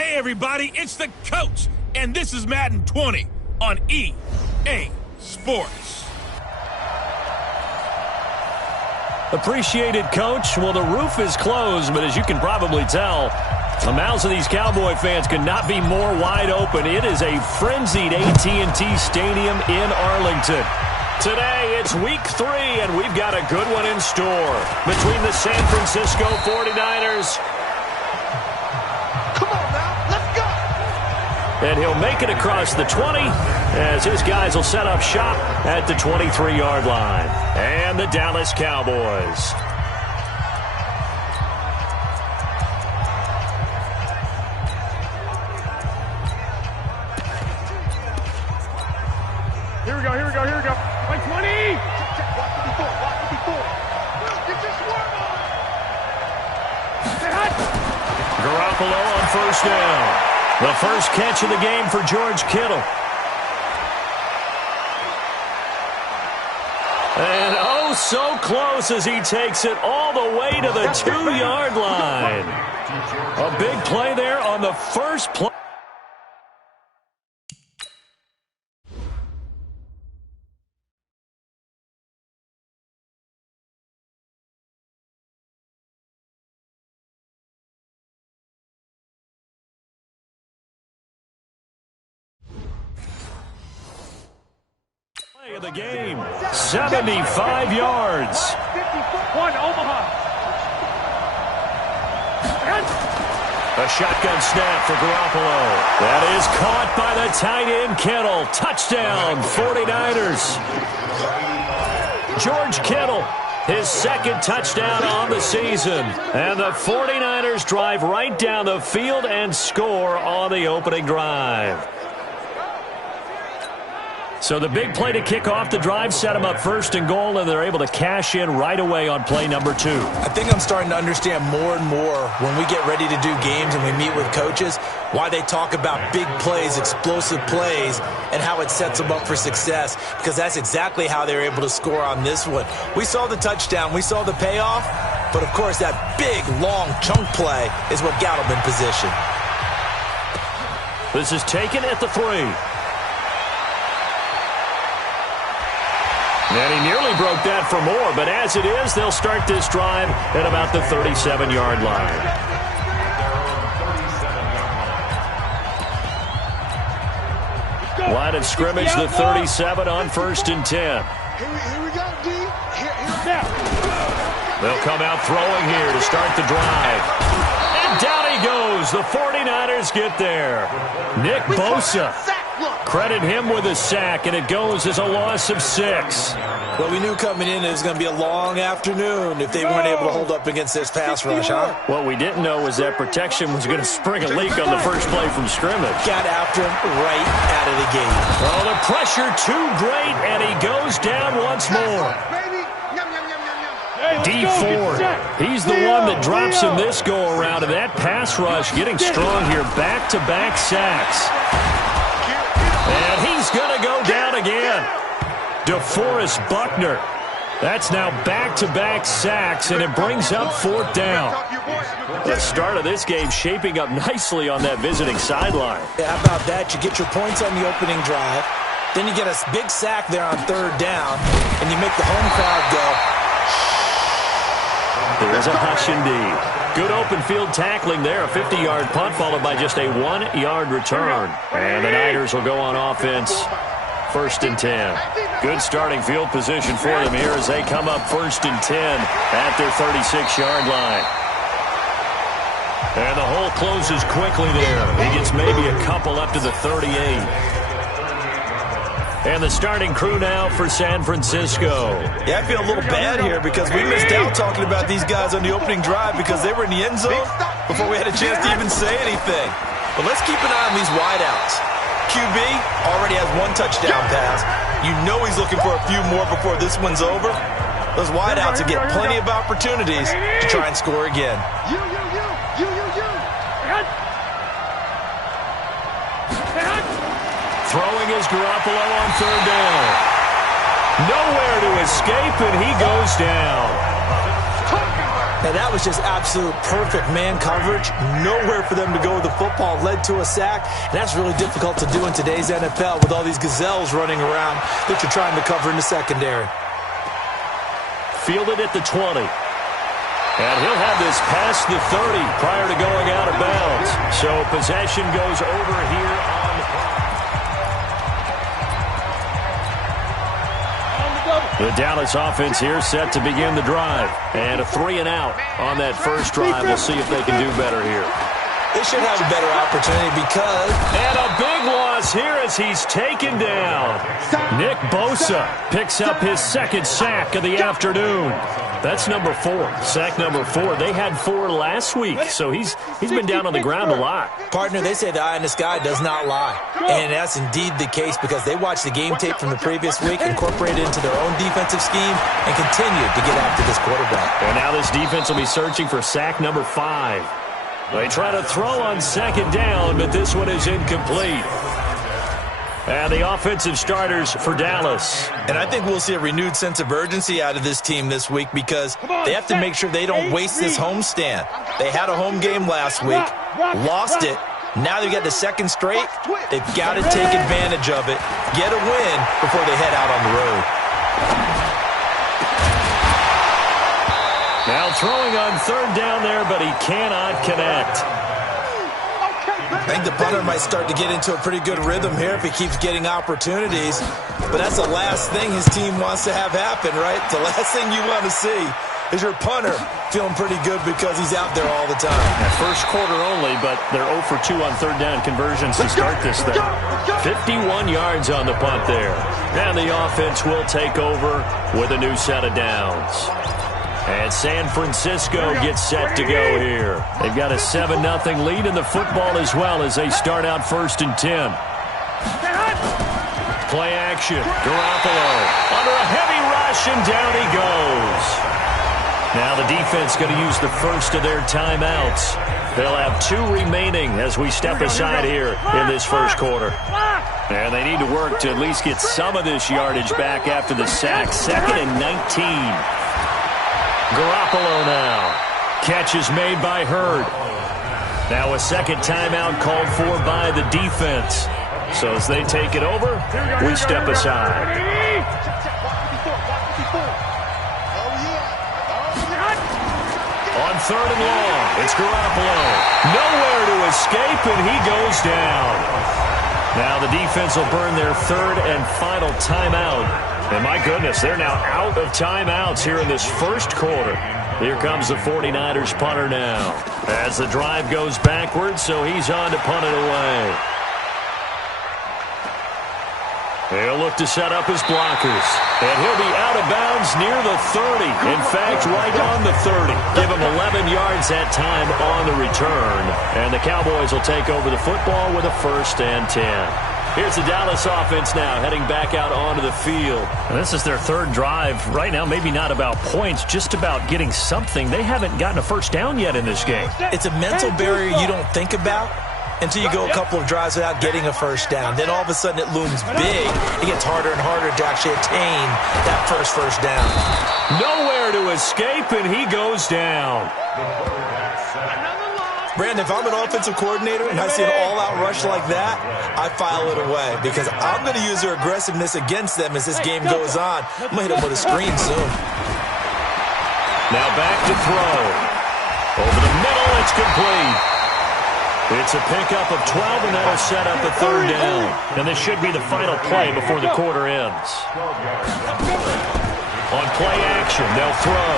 Hey, everybody, it's the coach, and this is Madden 20 on EA Sports. Appreciated, Coach. Well, the roof is closed, but as you can probably tell, the mouths of these Cowboy fans could not be more wide open. It is a frenzied AT&T Stadium in Arlington. Today, it's week 3, and we've got a good one in store between the San Francisco 49ers. Come on now, let's go. And he'll make it across the 20 as his guys will set up shop at the 23-yard line. And the Dallas Cowboys. Here we go. 120. Watch it before. Get your swerve on. Garoppolo on first down. The first catch of the game for George Kittle. And oh, so close as he takes it all the way to the 2-yard line. A big play there on the first play. Of the game, 75 yards. 51 Omaha. A shotgun snap for Garoppolo. That is caught by the tight end Kittle. Touchdown, 49ers. George Kittle, his second touchdown on the season. And the 49ers drive right down the field and score on the opening drive. So the big play to kick off the drive set them up first and goal, and they're able to cash in right away on play number 2. I think I'm starting to understand more and more when we get ready to do games and we meet with coaches why they talk about big plays, explosive plays, and how it sets them up for success, because that's exactly how they were able to score on this one. We saw the touchdown. We saw the payoff. But, of course, that big, long chunk play is what got them in position. This is taken at the 3. And he nearly broke that for more, but as it is, they'll start this drive at about the 37-yard line. Line of scrimmage, the 37 on 1st and 10. Here we go, D. Here. They'll come out throwing here to start the drive. And down he goes. The 49ers get there. Nick Bosa. Credit him with a sack, and it goes as a loss of 6. Well, we knew coming in it was going to be a long afternoon if they weren't able to hold up against this pass rush, huh? What we didn't know was that protection was going to spring a leak on the first play from scrimmage. Got after him right out of the gate. Well, the pressure too great, and he goes down once more. D Ford, he's the one that drops in this go-around, and that pass rush getting strong here. Back-to-back sacks. And he's going to go down again. DeForest Buckner. That's now back-to-back sacks, and it brings up 4th down. The start of this game shaping up nicely on that visiting sideline. Yeah, how about that? You get your points on the opening drive, then you get a big sack there on 3rd down, and you make the home crowd go. There's a hush indeed. Good open field tackling there. A 50-yard punt followed by just a 1-yard return. And the Niners will go on offense. 1st and 10. Good starting field position for them here as they come up 1st and 10 at their 36-yard line. And the hole closes quickly there. He gets maybe a couple up to the 38. And the starting crew now for San Francisco. Yeah, I feel a little bad here because we missed out talking about these guys on the opening drive because they were in the end zone before we had a chance to even say anything. But let's keep an eye on these wideouts. QB already has 1 touchdown pass. You know he's looking for a few more before this one's over. Those wideouts will get plenty of opportunities to try and score again. You. Throwing is Garoppolo on 3rd down. Nowhere to escape, and he goes down. And that was just absolute perfect man coverage. Nowhere for them to go with the football. Led to a sack. And that's really difficult to do in today's NFL with all these gazelles running around that you're trying to cover in the secondary. Fielded at the 20. And he'll have this past the 30 prior to going out of bounds. So possession goes over here on the Dallas offense here set to begin the drive. And a 3 and out on that first drive. We'll see if they can do better here. They should have a better opportunity because... And a big loss here as he's taken down. Nick Bosa picks up his second sack of the afternoon. That's number 4. Sack number 4. They had 4 last week, so he's been down on the ground a lot. Partner, they say the eye in the sky does not lie. And that's indeed the case because they watched the game tape from the previous week, incorporated it into their own defensive scheme, and continued to get after this quarterback. And now this defense will be searching for sack number 5. They try to throw on second down, but this one is incomplete. And the offensive starters for Dallas. And I think we'll see a renewed sense of urgency out of this team this week because they have to make sure they don't waste this homestand. They had a home game last week, lost it. Now they got the second straight. They've got to take advantage of it, get a win before they head out on the road. Now throwing on third down there, but he cannot connect. I think the punter might start to get into a pretty good rhythm here if he keeps getting opportunities. But that's the last thing his team wants to have happen, right? The last thing you want to see is your punter feeling pretty good because he's out there all the time. First quarter only, but they're 0 for 2 on third down conversions to start this thing. 51 yards on the punt there. And the offense will take over with a new set of downs. And San Francisco gets set to go here. They've got a 7-0 lead in the football as well as they start out 1st and 10. Play action. Garoppolo under a heavy rush, and down he goes. Now the defense going to use the first of their timeouts. They'll have 2 remaining as we step aside here in this first quarter. And they need to work to at least get some of this yardage back after the sack. 2nd and 19. Garoppolo now. Catch is made by Hurd. Now a second timeout called for by the defense. So as they take it over, we step aside. On 3rd and long, it's Garoppolo. Nowhere to escape, and he goes down. Now the defense will burn their 3rd and final timeout. And my goodness, they're now out of timeouts here in this first quarter. Here comes the 49ers punter now. As the drive goes backwards, so he's on to punt it away. He'll look to set up his blockers. And he'll be out of bounds near the 30. In fact, right on the 30. Give him 11 yards that time on the return. And the Cowboys will take over the football with a 1st and 10. Here's the Dallas offense now heading back out onto the field. And this is their 3rd drive. Right now, maybe not about points, just about getting something. They haven't gotten a first down yet in this game. It's a mental barrier you don't think about until you go a couple of drives without getting a first down. Then all of a sudden it looms big. It gets harder and harder to actually attain that first down. Nowhere to escape, and he goes down. Brandon, if I'm an offensive coordinator and I see an all-out rush like that, I file it away because I'm going to use their aggressiveness against them as this game goes on. I'm going to hit them with a screen soon. Now back to throw. Over the middle, it's complete. It's a pickup of 12, and that'll set up a 3rd down. And this should be the final play before the quarter ends. On play action, they'll throw.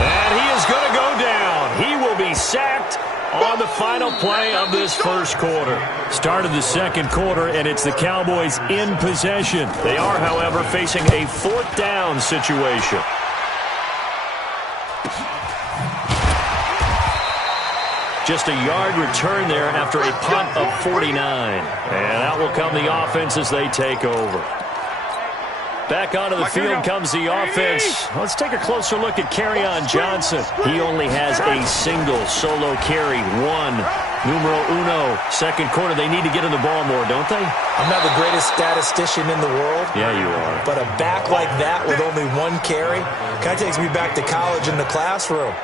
And he is going to go down. He will be sacked on the final play of this first quarter. Start of the second quarter, and it's the Cowboys in possession. They are, however, facing a 4th down situation. Just a yard return there after a punt of 49. And out will come the offense as they take over. Back onto the field comes the offense. Let's take a closer look at Kerryon Johnson. He only has a single solo carry, 1. Numero uno. Second quarter, they need to get in the ball more, don't they? I'm not the greatest statistician in the world. Yeah, you are. But a back like that with only one carry kind of takes me back to college in the classroom.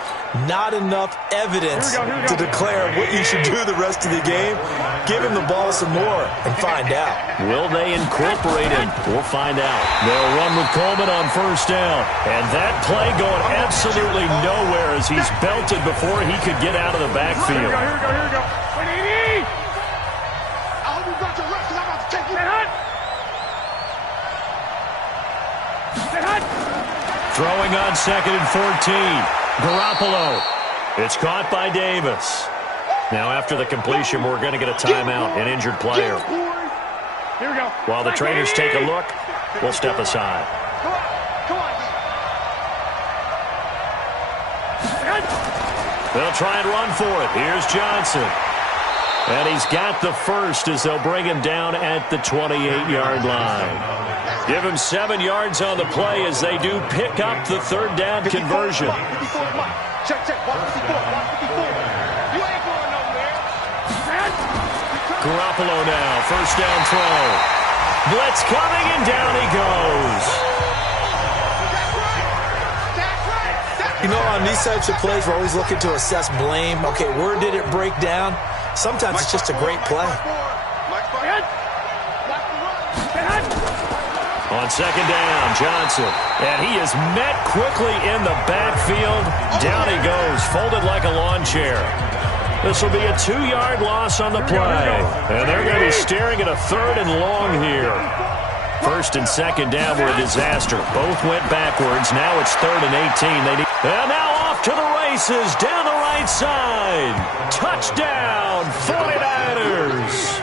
Not enough evidence to declare what you should do the rest of the game. Give him the ball some more and find out. Will they incorporate him? We'll find out. They'll run with Coleman on first down. And that play going absolutely nowhere as he's belted before he could get out of the backfield. Here we go. I hope you got your rest, because I'm about to take you. Throwing on 2nd and 14. Garoppolo. It's caught by Davis. Now after the completion, we're going to get a timeout, an injured player. Here we go. While the trainers take a look, we'll step aside. Come on. They'll try and run for it. Here's Johnson. And he's got the first as they'll bring him down at the 28-yard line. Give him 7 yards on the play as they do pick up the third down conversion. 54, check. Watch 54. You ain't going nowhere. Garoppolo now, first down throw. Blitz coming, and down he goes. You know, on these types of plays, we're always looking to assess blame. Okay, where did it break down? Sometimes it's just a great play. On second down, Johnson. And he is met quickly in the backfield. Down he goes, folded like a lawn chair. This will be a 2-yard loss on the play. And they're going to be staring at a 3rd and long here. First and second down were a disaster. Both went backwards. Now it's 3rd and 18. And now off to the races down the right side. Touchdown, 49ers.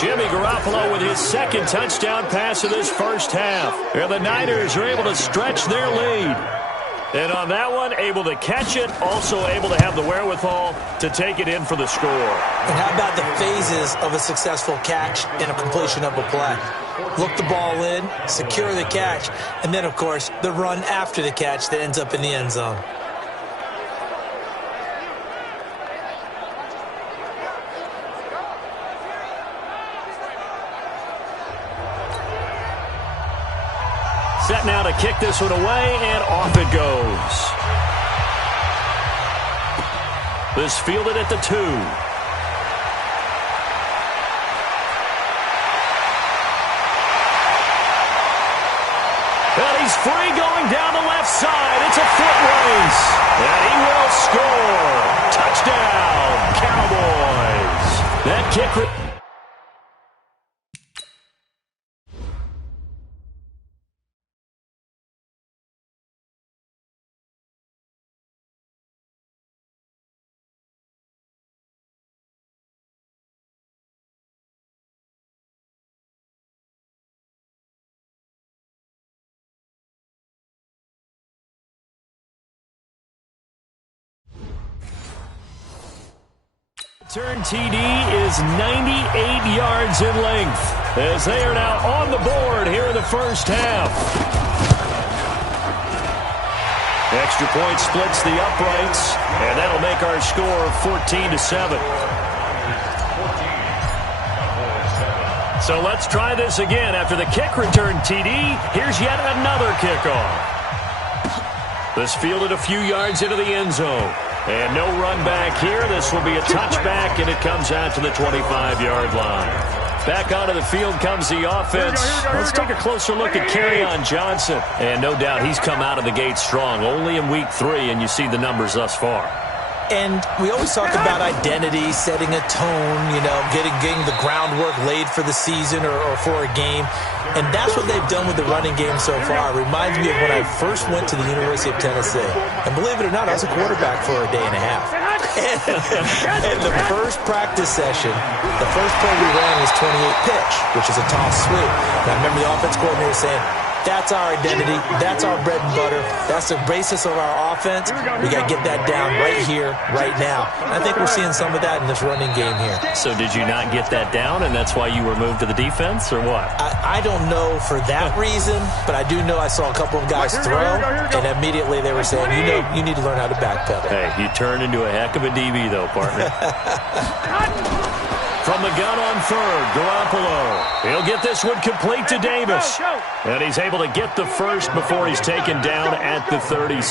Jimmy Garoppolo with his second touchdown pass of this first half. And the Niners are able to stretch their lead. And on that one, able to catch it, also able to have the wherewithal to take it in for the score. And how about the phases of a successful catch and a completion of a play? Look the ball in, secure the catch, and then, of course, the run after the catch that ends up in the end zone. Set now to kick this one away, and off it goes. This fielded at the 2. And he's free going down the left side. It's a foot race. And he will score. Touchdown, Cowboys. That kick... Turn TD is 98 yards in length as they are now on the board here in the first half. Extra point splits the uprights, and that'll make our score 14-7. So let's try this again. After the kick return TD, here's yet another kickoff. This fielded a few yards into the end zone. And no run back here. This will be a touchback, and it comes out to the 25-yard line. Back onto the field comes the offense. Let's take a closer look at Kerryon Johnson. And no doubt he's come out of the gate strong. Only in week 3, and you see the numbers thus far. And we always talk about identity, setting a tone, you know, getting the groundwork laid for the season or for a game. And that's what they've done with the running game so far. It reminds me of when I first went to the University of Tennessee. And believe it or not, I was a quarterback for a day and a half. And the first practice session, the first play we ran was 28 pitch, which is a toss sweep. And I remember the offense coordinator saying, that's our identity. That's our bread and butter. That's the basis of our offense. We got to get that down right here, right now. And I think we're seeing some of that in this running game here. So did you not get that down, and that's why you were moved to the defense, or what? I don't know for that reason, but I do know I saw a couple of guys throw, and immediately they were saying, you need to learn how to backpedal. Hey, you turned into a heck of a DB, though, partner. From the gun on third, Garoppolo. He'll get this one complete to Davis. And he's able to get the first before he's taken down at the 36.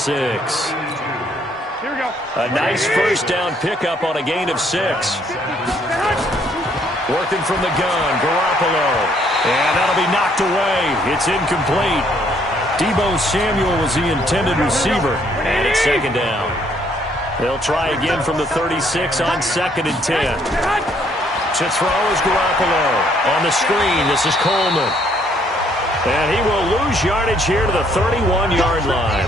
Here we go. A nice first down pickup on a gain of 6. Working from the gun, Garoppolo. And that'll be knocked away. It's incomplete. Deebo Samuel was the intended receiver. And it's second down. They'll try again from the 36 on 2nd and 10. To throw is Garoppolo. On the screen, this is Coleman. And he will lose yardage here to the 31-yard line.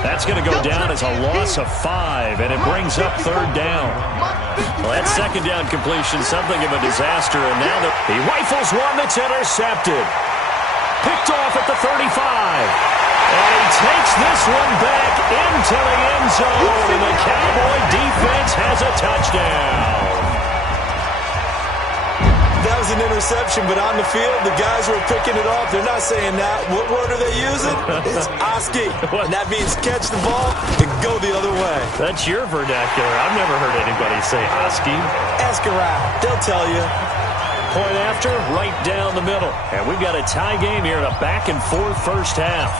That's going to go down as a loss of 5, and it brings up 3rd down. Well, that 2nd down completion, something of a disaster, and now he rifles one that's intercepted. Picked off at the 35. And he takes this one back into the end zone, and the Cowboy defense has a touchdown. That was an interception, but on the field, the guys who are picking it off, they're not saying that. What word are they using? It's Oski. And that means catch the ball and go the other way. That's your vernacular. I've never heard anybody say Oski. Ask around. They'll tell you. Point after, right down the middle. And we've got a tie game here in a back-and-forth first half.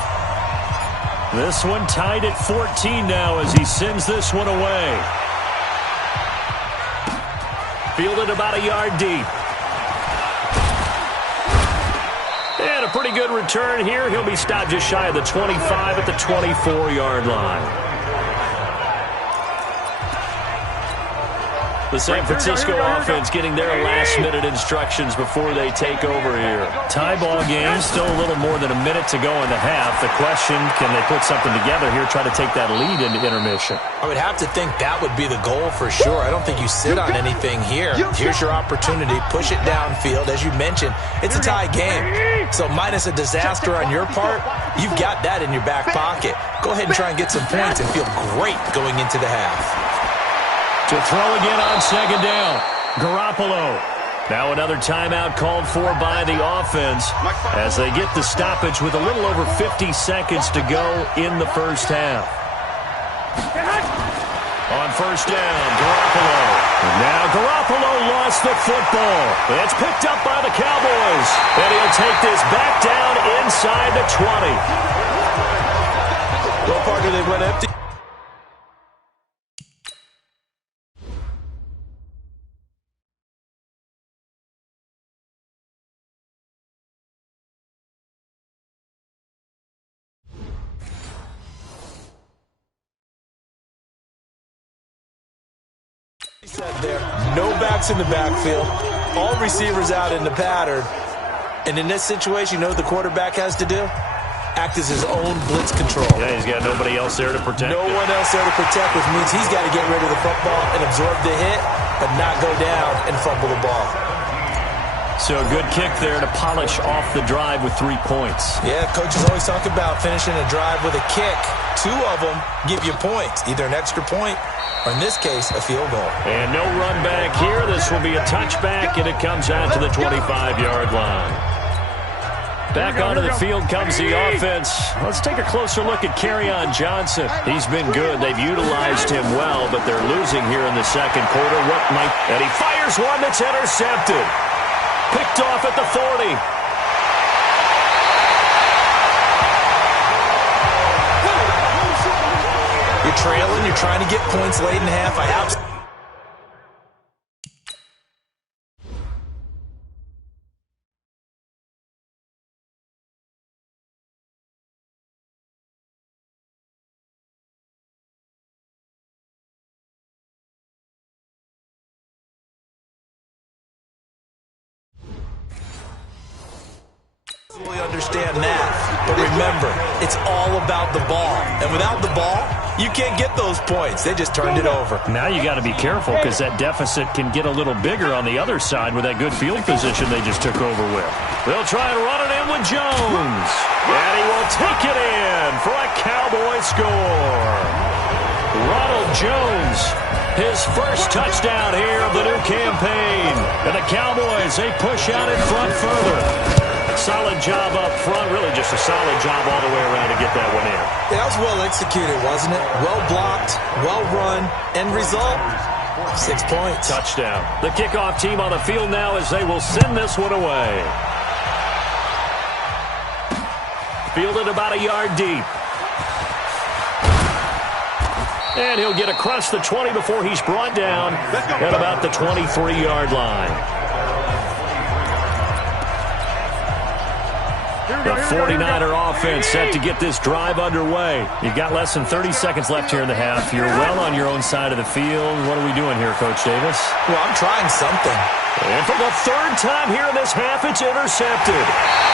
This one tied at 14 now as he sends this one away. Fielded about a yard deep. And a pretty good return here. He'll be stopped just shy of the 25 at the 24-yard line. The San Francisco offense getting their last-minute instructions before they take over here. Tie ball game, still a little more than a minute to go in the half. The question, can they put something together here, try to take that lead into intermission? I would have to think that would be the goal for sure. I don't think you sit on anything here. Here's your opportunity. Push it downfield. As you mentioned, it's a tie game. So minus a disaster on your part, you've got that in your back pocket. Go ahead and try and get some points and feel great going into the half. To throw again on 2nd down, Garoppolo. Now another timeout called for by the offense as they get the stoppage with a little over 50 seconds to go in the first half. On 1st down, Garoppolo. Now Garoppolo lost the football. It's picked up by the Cowboys. And he'll take this back down inside the 20. Well, Parker, they went empty. There, no backs in the backfield, all receivers out in the pattern, and in this situation, you know what the quarterback has to do? Act as his own blitz control. Yeah, he's got nobody else there to protect. No one else there to protect, which means he's got to get rid of the football and absorb the hit, but not go down and fumble the ball. So a good kick there to polish off the drive with 3 points. Yeah, coaches always talk about finishing a drive with a kick. 2 of them give you points, either an extra point or, in this case, a field goal. And no run back here. This will be a touchback, and it comes out to the 25-yard line. Back onto the field comes the offense. Let's take a closer look at Kerryon Johnson. He's been good. They've utilized him well, but they're losing here in the second quarter. And he fires one that's intercepted. Picked off at the 40. You're trailing. You're trying to get points late in half. I absolutely. Understand that, but remember, it's all about the ball, and without the ball, you can't get those points. They just turned it over. Now you got to be careful because that deficit can get a little bigger on the other side with that good field position they just took over with. They'll try and run it in with Jones, and he will take it in for a Cowboy score. Ronald Jones, his first touchdown here of the new campaign, and the Cowboys, they push out in front further. Solid job up front, really just a solid job all the way around to get that one in. That was well executed, wasn't it? Well blocked, well run, end result, 6 points. Touchdown. The kickoff team on the field now as they will send this one away. Fielded about a yard deep. And he'll get across the 20 before he's brought down at about the 23-yard line. The 49er offense set to get this drive underway. You've got less than 30 seconds left here in the half. You're well on your own side of the field. What are we doing here, Coach Davis? Well, I'm trying something. And for the third time here in this half, it's intercepted.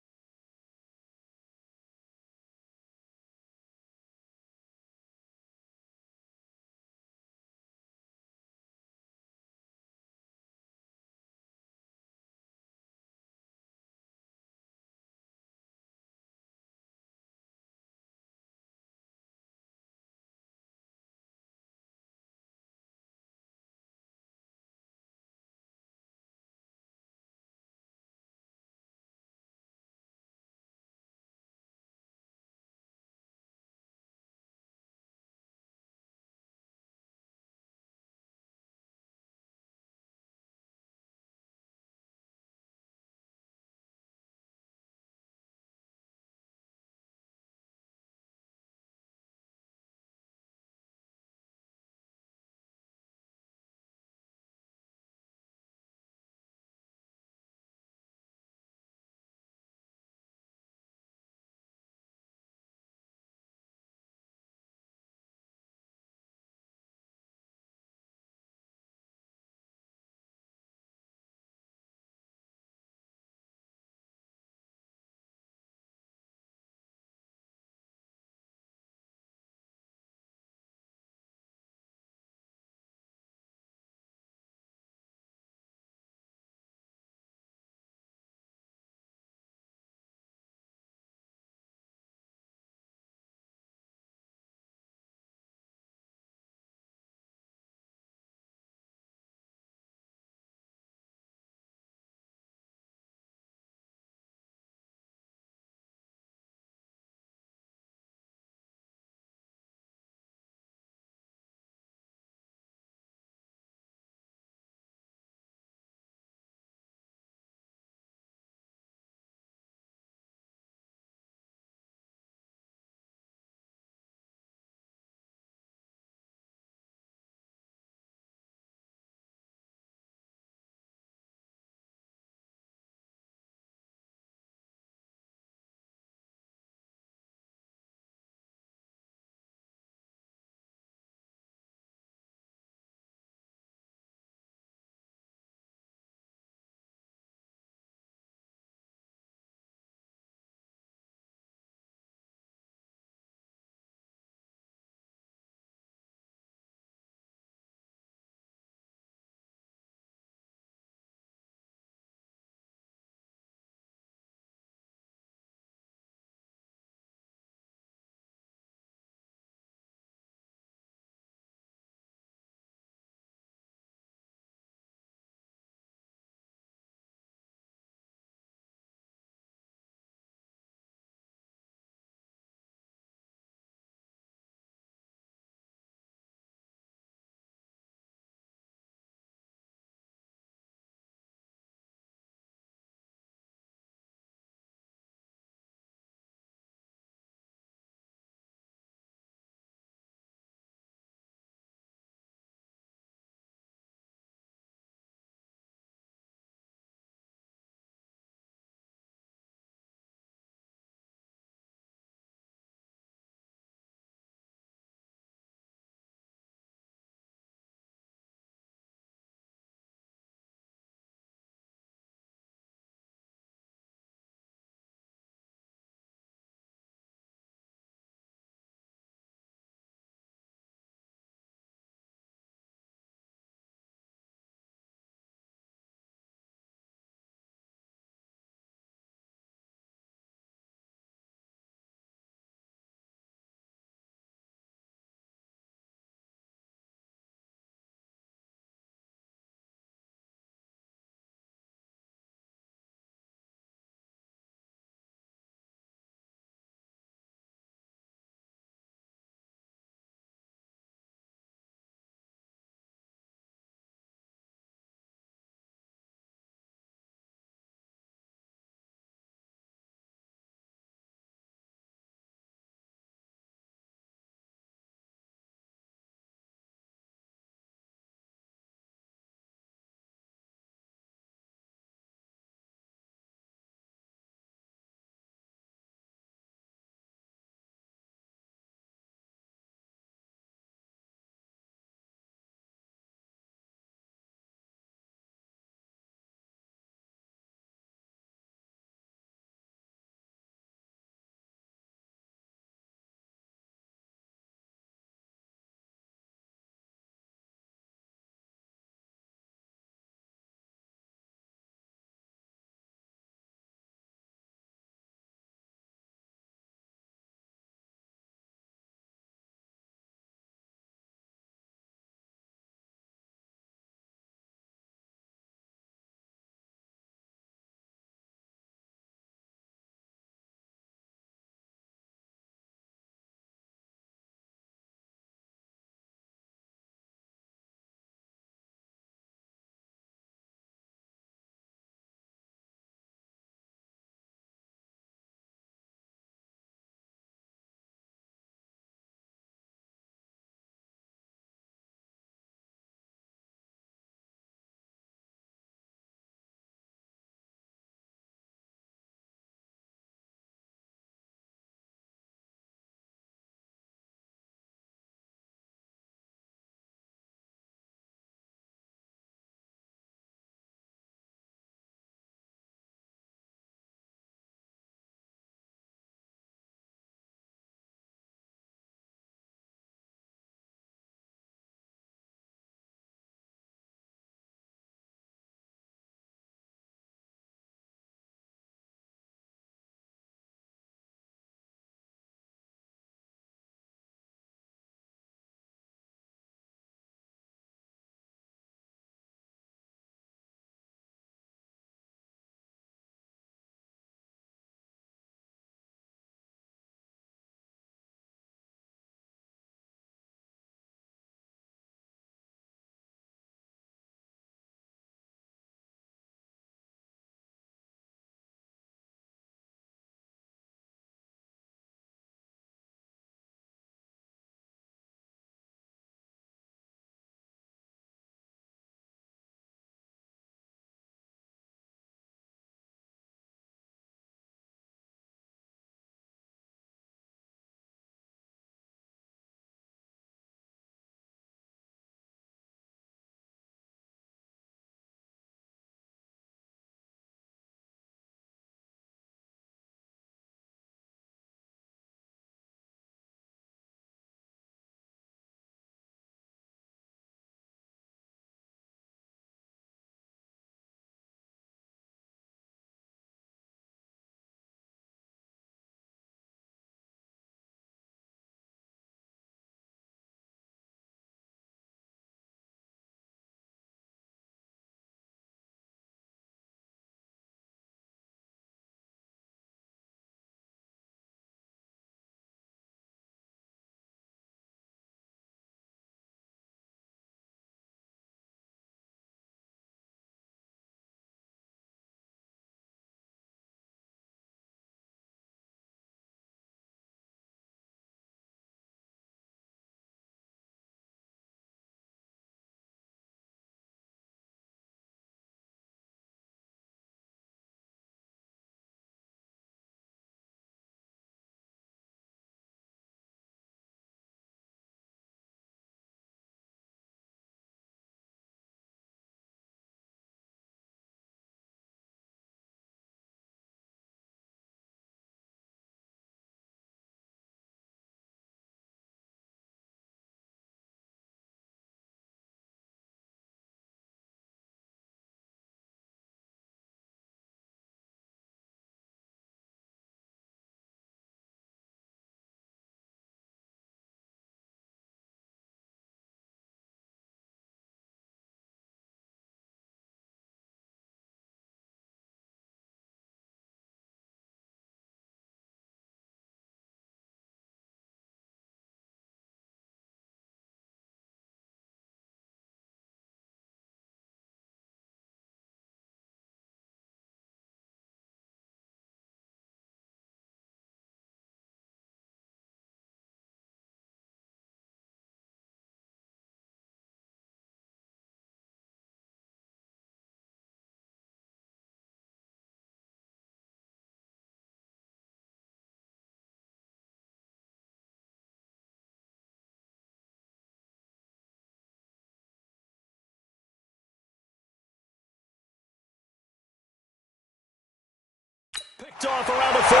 Off around the 41.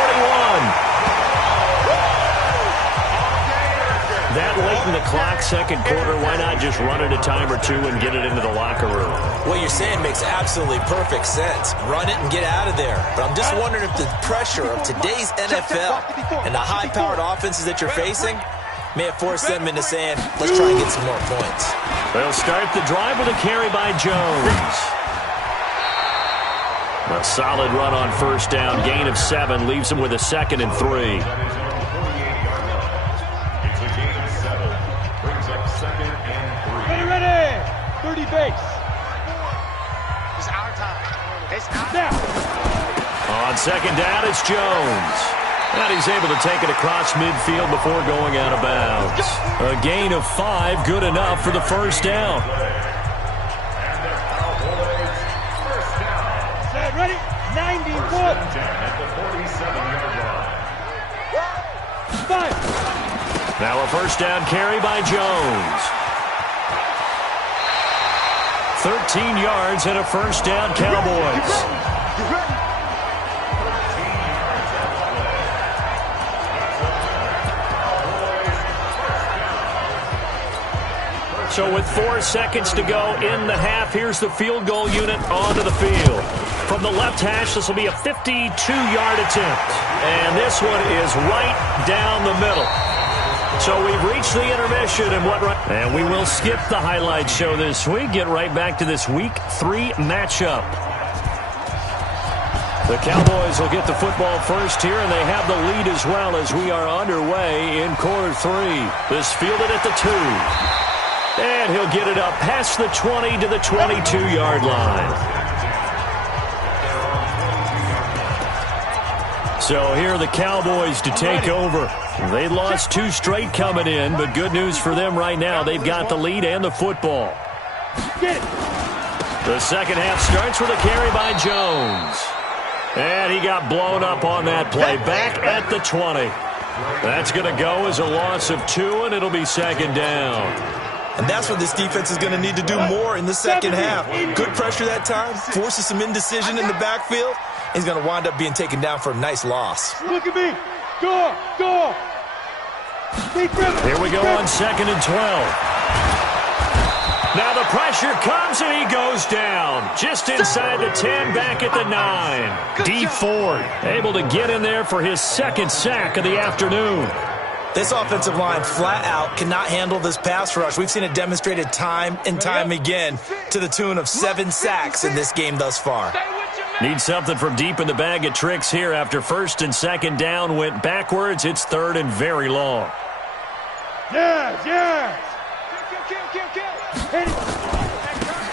That late in the clock, second quarter, why not just run it a time or two and get it into the locker room? What you're saying makes absolutely perfect sense. Run it and get out of there. But I'm just wondering if the pressure of today's NFL and the high-powered offenses that you're facing may have forced them into saying, let's try and get some more points. They'll start the drive with a carry by Jones. A solid run on first down. Gain of 7 leaves him with a 2nd and 3. Ready. 30 base. It's our time. It's now. On second down, it's Jones. And he's able to take it across midfield before going out of bounds. A gain of 5, good enough for the first down. Set, ready? 91. At the 47-yard line. 5. Now a first down carry by Jones. 13 yards and a first down, Cowboys. So with 4 seconds to go in the half, here's the field goal unit onto the field. From the left hash, this will be a 52-yard attempt. And this one is right down the middle. So we've reached the intermission, and we will skip the highlight show this week. Get right back to this Week 3 matchup. The Cowboys will get the football first here, and they have the lead as well as we are underway in quarter 3. This fielded at the 2. And he'll get it up past the 20 to the 22-yard line. So here are the Cowboys to take over. They lost 2 straight coming in, but good news for them right now. They've got the lead and the football. The second half starts with a carry by Jones. And he got blown up on that play. Back at the 20. That's going to go as a loss of 2, and it'll be second down. And that's what this defense is going to need to do more in the second half. Good pressure that time, forces some indecision in the backfield. He's going to wind up being taken down for a nice loss. Look at me. Go. Here we go on 2nd and 12. Now the pressure comes and he goes down. Just inside the 10, back at the 9. D Ford able to get in there for his 2nd sack of the afternoon. This offensive line flat out cannot handle this pass rush. We've seen it demonstrated time and time again to the tune of 7 sacks in this game thus far. Need something from deep in the bag of tricks here after 1st and 2nd down went backwards. It's 3rd and very long. Yes.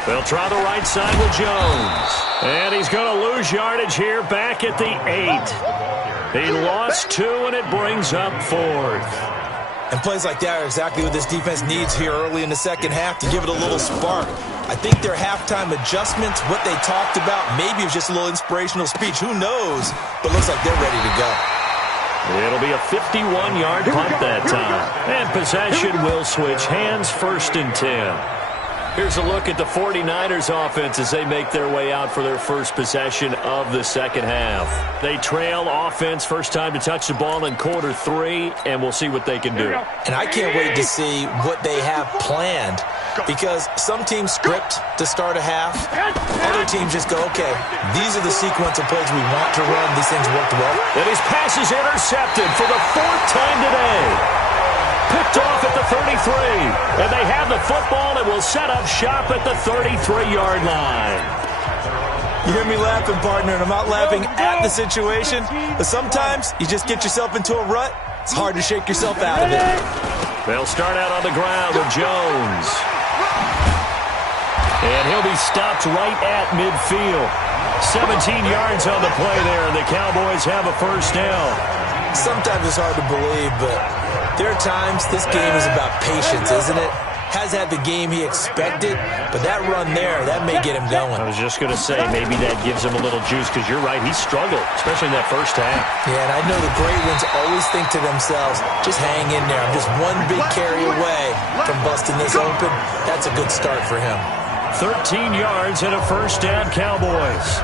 They'll try the right side with Jones. And he's going to lose yardage here back at the 8. He lost 2, and it brings up 4th. And plays like that are exactly what this defense needs here early in the second half to give it a little spark. I think their halftime adjustments, what they talked about, maybe it was just a little inspirational speech. Who knows? But looks like they're ready to go. It'll be a 51-yard punt that time. And possession will switch hands, 1st and 10. Here's a look at the 49ers offense as they make their way out for their first possession of the second half. They trail offense first time to touch the ball in quarter 3, and we'll see what they can do. And I can't wait to see what they have planned, because some teams script to start a half. Other teams just go, okay, these are the sequence of plays we want to run. These things worked well. And his pass is intercepted for the 4th time today. Picked off at the 33. And they have the football and will set up shop at the 33-yard line. You hear me laughing, partner, and I'm not laughing at the situation, but sometimes you just get yourself into a rut. It's hard to shake yourself out of it. They'll start out on the ground with Jones. And he'll be stopped right at midfield. 17 yards on the play there, and the Cowboys have a first down. Sometimes it's hard to believe, but there are times this game is about patience, isn't it? Has had the game he expected, but that run there, that may get him going. I was just going to say, maybe that gives him a little juice, because you're right, he struggled, especially in that first half. Yeah, and I know the great ones always think to themselves, just hang in there. I'm just one big carry away from busting this open. That's a good start for him. 13 yards and a first down, Cowboys.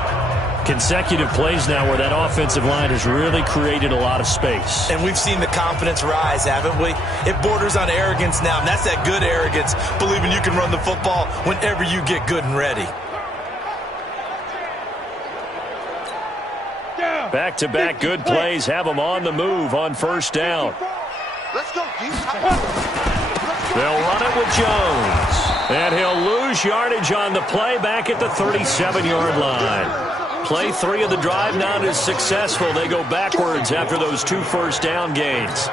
Consecutive plays now where that offensive line has really created a lot of space. And we've seen the confidence rise, haven't we? It borders on arrogance now, and that's that good arrogance, believing you can run the football whenever you get good and ready. Back-to-back good plays have them on the move on first down. Let's go, Deep. They'll run it with Jones. And he'll lose yardage on the play back at the 37-yard line. Play 3 of the drive not as successful. They go backwards after those 2 first-down gains.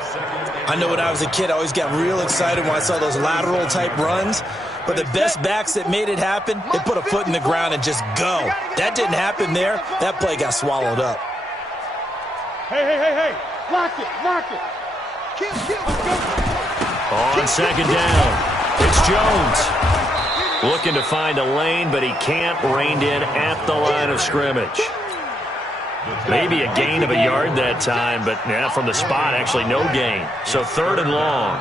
I know when I was a kid, I always got real excited when I saw those lateral-type runs. But the best backs that made it happen, they put a foot in the ground and just go. That didn't happen there. That play got swallowed up. Hey. Lock it. Kill. On second down, it's Jones. Looking to find a lane, but he can't, reined in at the line of scrimmage. Maybe a gain of a yard that time, but from the spot, actually no gain. So 3rd and long.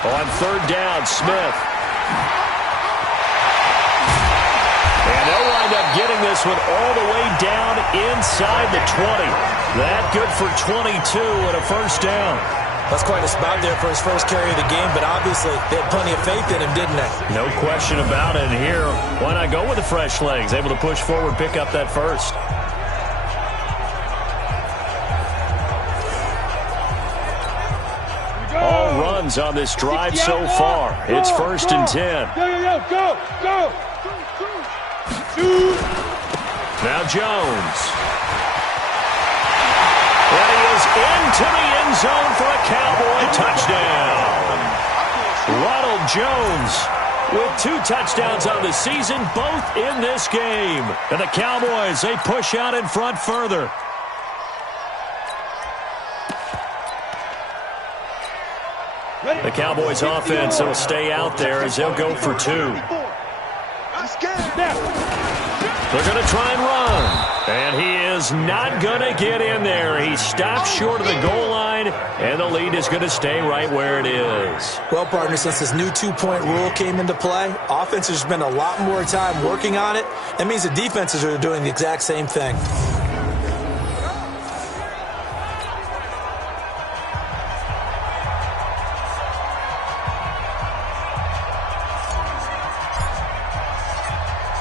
On 3rd down, Smith. And they'll wind up getting this one all the way down inside the 20. That good for 22 and a first down. That's quite a spot there for his first carry of the game, but obviously they had plenty of faith in him, didn't they? No question about it. And here, why not go with the fresh legs? Able to push forward, pick up that first. All runs on this drive so far. It's 1st and 10. Go. Now Jones. And he is into the end zone for a Cowboy touchdown. Ronald Jones with 2 touchdowns on the season, both in this game. And the Cowboys, they push out in front further. The Cowboys offense will stay out there as they'll go for 2. They're going to try and run. And he is not going to get in there. He stops short of the goal line, and the lead is going to stay right where it is. Well, partner, since this new 2-point rule came into play, offenses spend a lot more time working on it. That means the defenses are doing the exact same thing.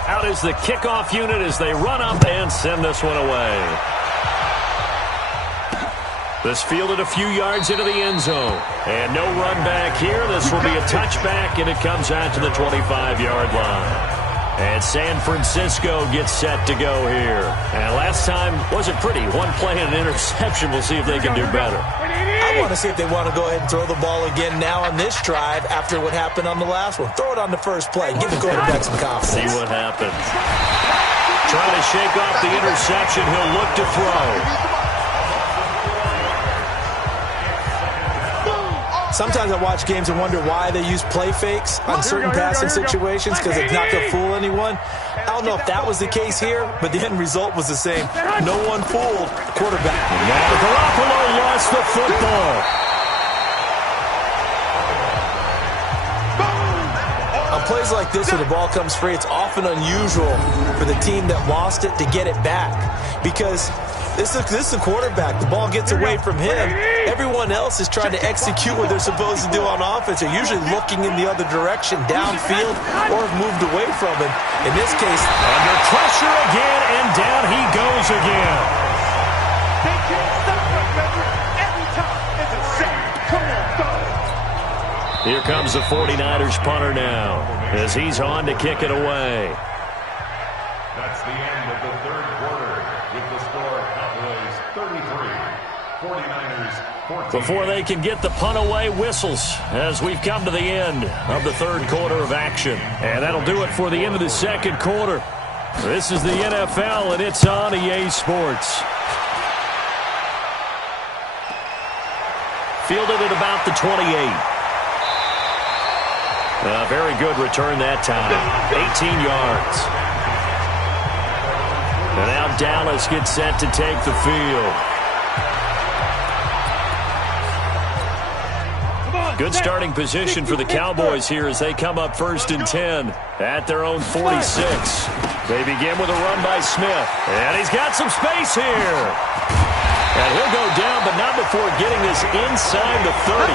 Out is the kickoff unit as they run up and send this one away. This fielded a few yards into the end zone. And no run back here. This will be a touchback, and it comes out to the 25-yard line. And San Francisco gets set to go here. And last time wasn't pretty. 1 play and an interception. We'll see if they can do better. I want to see if they want to go ahead and throw the ball again now on this drive after what happened on the last one. Throw it on the first play. Give the quarterback some confidence. See what happens. Trying to shake off the interception. He'll look to throw. Sometimes I watch games and wonder why they use play fakes on certain passing situations because it's not going to fool anyone. I don't know if that was the case here, but the end result was the same. No one fooled the quarterback. Now Garoppolo lost the football. On plays like this where the ball comes free, it's often unusual for the team that lost it to get it back because this is the quarterback. The ball gets away from him. Everyone else is trying to execute what they're supposed to do on offense. They're usually looking in the other direction, downfield, or have moved away from him. In this case, under pressure again, and down he goes again. They can't stop us, baby. Every time it's a sack. Come on, dog. Here comes the 49ers punter now as he's on to kick it away. That's the end of the 3rd quarter with the score Cowboys 33, 49ers 14. Before they can get the punt away, whistles as we've come to the end of the 3rd quarter of action. And that'll do it for the end of the 2nd quarter. This is the NFL, and it's on EA Sports. Fielded at about the 28. Very good return that time. 18 yards. And now Dallas gets set to take the field. Good starting position for the Cowboys here as they come up 1st and 10 at their own 46. They begin with a run by Smith. And he's got some space here. And he'll go down, but not before getting this inside the 30.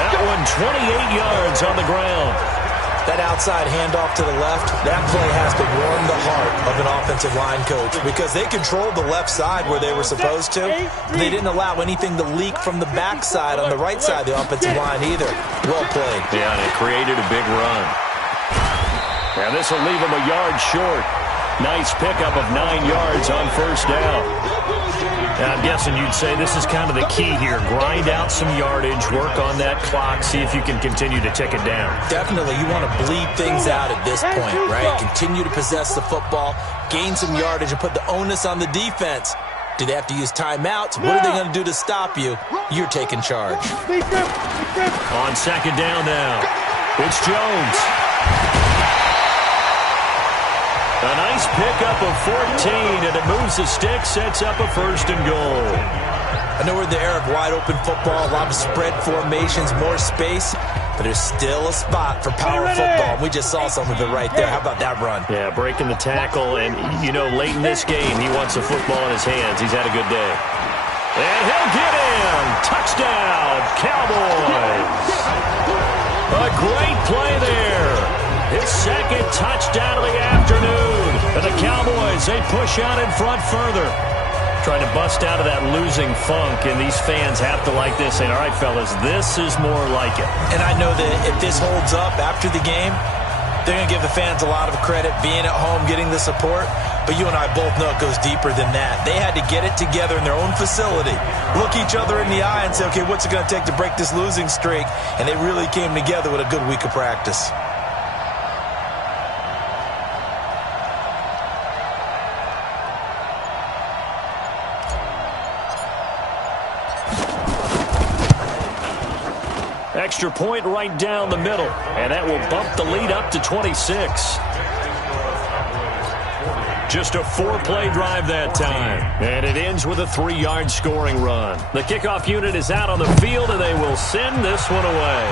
That one 28 yards on the ground. That outside handoff to the left, that play has to warm the heart of an offensive line coach because they controlled the left side where they were supposed to. They didn't allow anything to leak from the backside on the right side of the offensive line either. Well played. Yeah, and it created a big run. And this will leave him a yard short. Nice pickup of 9 yards on first down. And I'm guessing you'd say this is kind of the key here. Grind out some yardage, work on that clock, see if you can continue to tick it down. Definitely, you want to bleed things out at this point, right? Continue to possess the football, gain some yardage, and put the onus on the defense. Do they have to use timeouts? What are they going to do to stop you? You're taking charge. On second down now, it's Jones. A nice pickup of 14, and it moves the stick, sets up a first and goal. I know we're in the era of wide-open football, a lot of spread formations, more space, but there's still a spot for power football. We just saw some of it right there. How about that run? Yeah, breaking the tackle, and, you know, late in this game, he wants the football in his hands. He's had a good day. And he'll get in. Touchdown, Cowboys. A great play there. His second touchdown of the afternoon. And the Cowboys, they push out in front further. Trying to bust out of that losing funk, and these fans have to like this, saying, all right, fellas, this is more like it. And I know that if this holds up after the game, they're going to give the fans a lot of credit, being at home, getting the support. But you and I both know it goes deeper than that. They had to get it together in their own facility, look each other in the eye and say, okay, what's it going to take to break this losing streak? And they really came together with a good week of practice. Extra point right down the middle, and that will bump the lead up to 26. Just a 4-play drive that time, and it ends with a 3-yard scoring run. The kickoff unit is out on the field, and they will send this one away.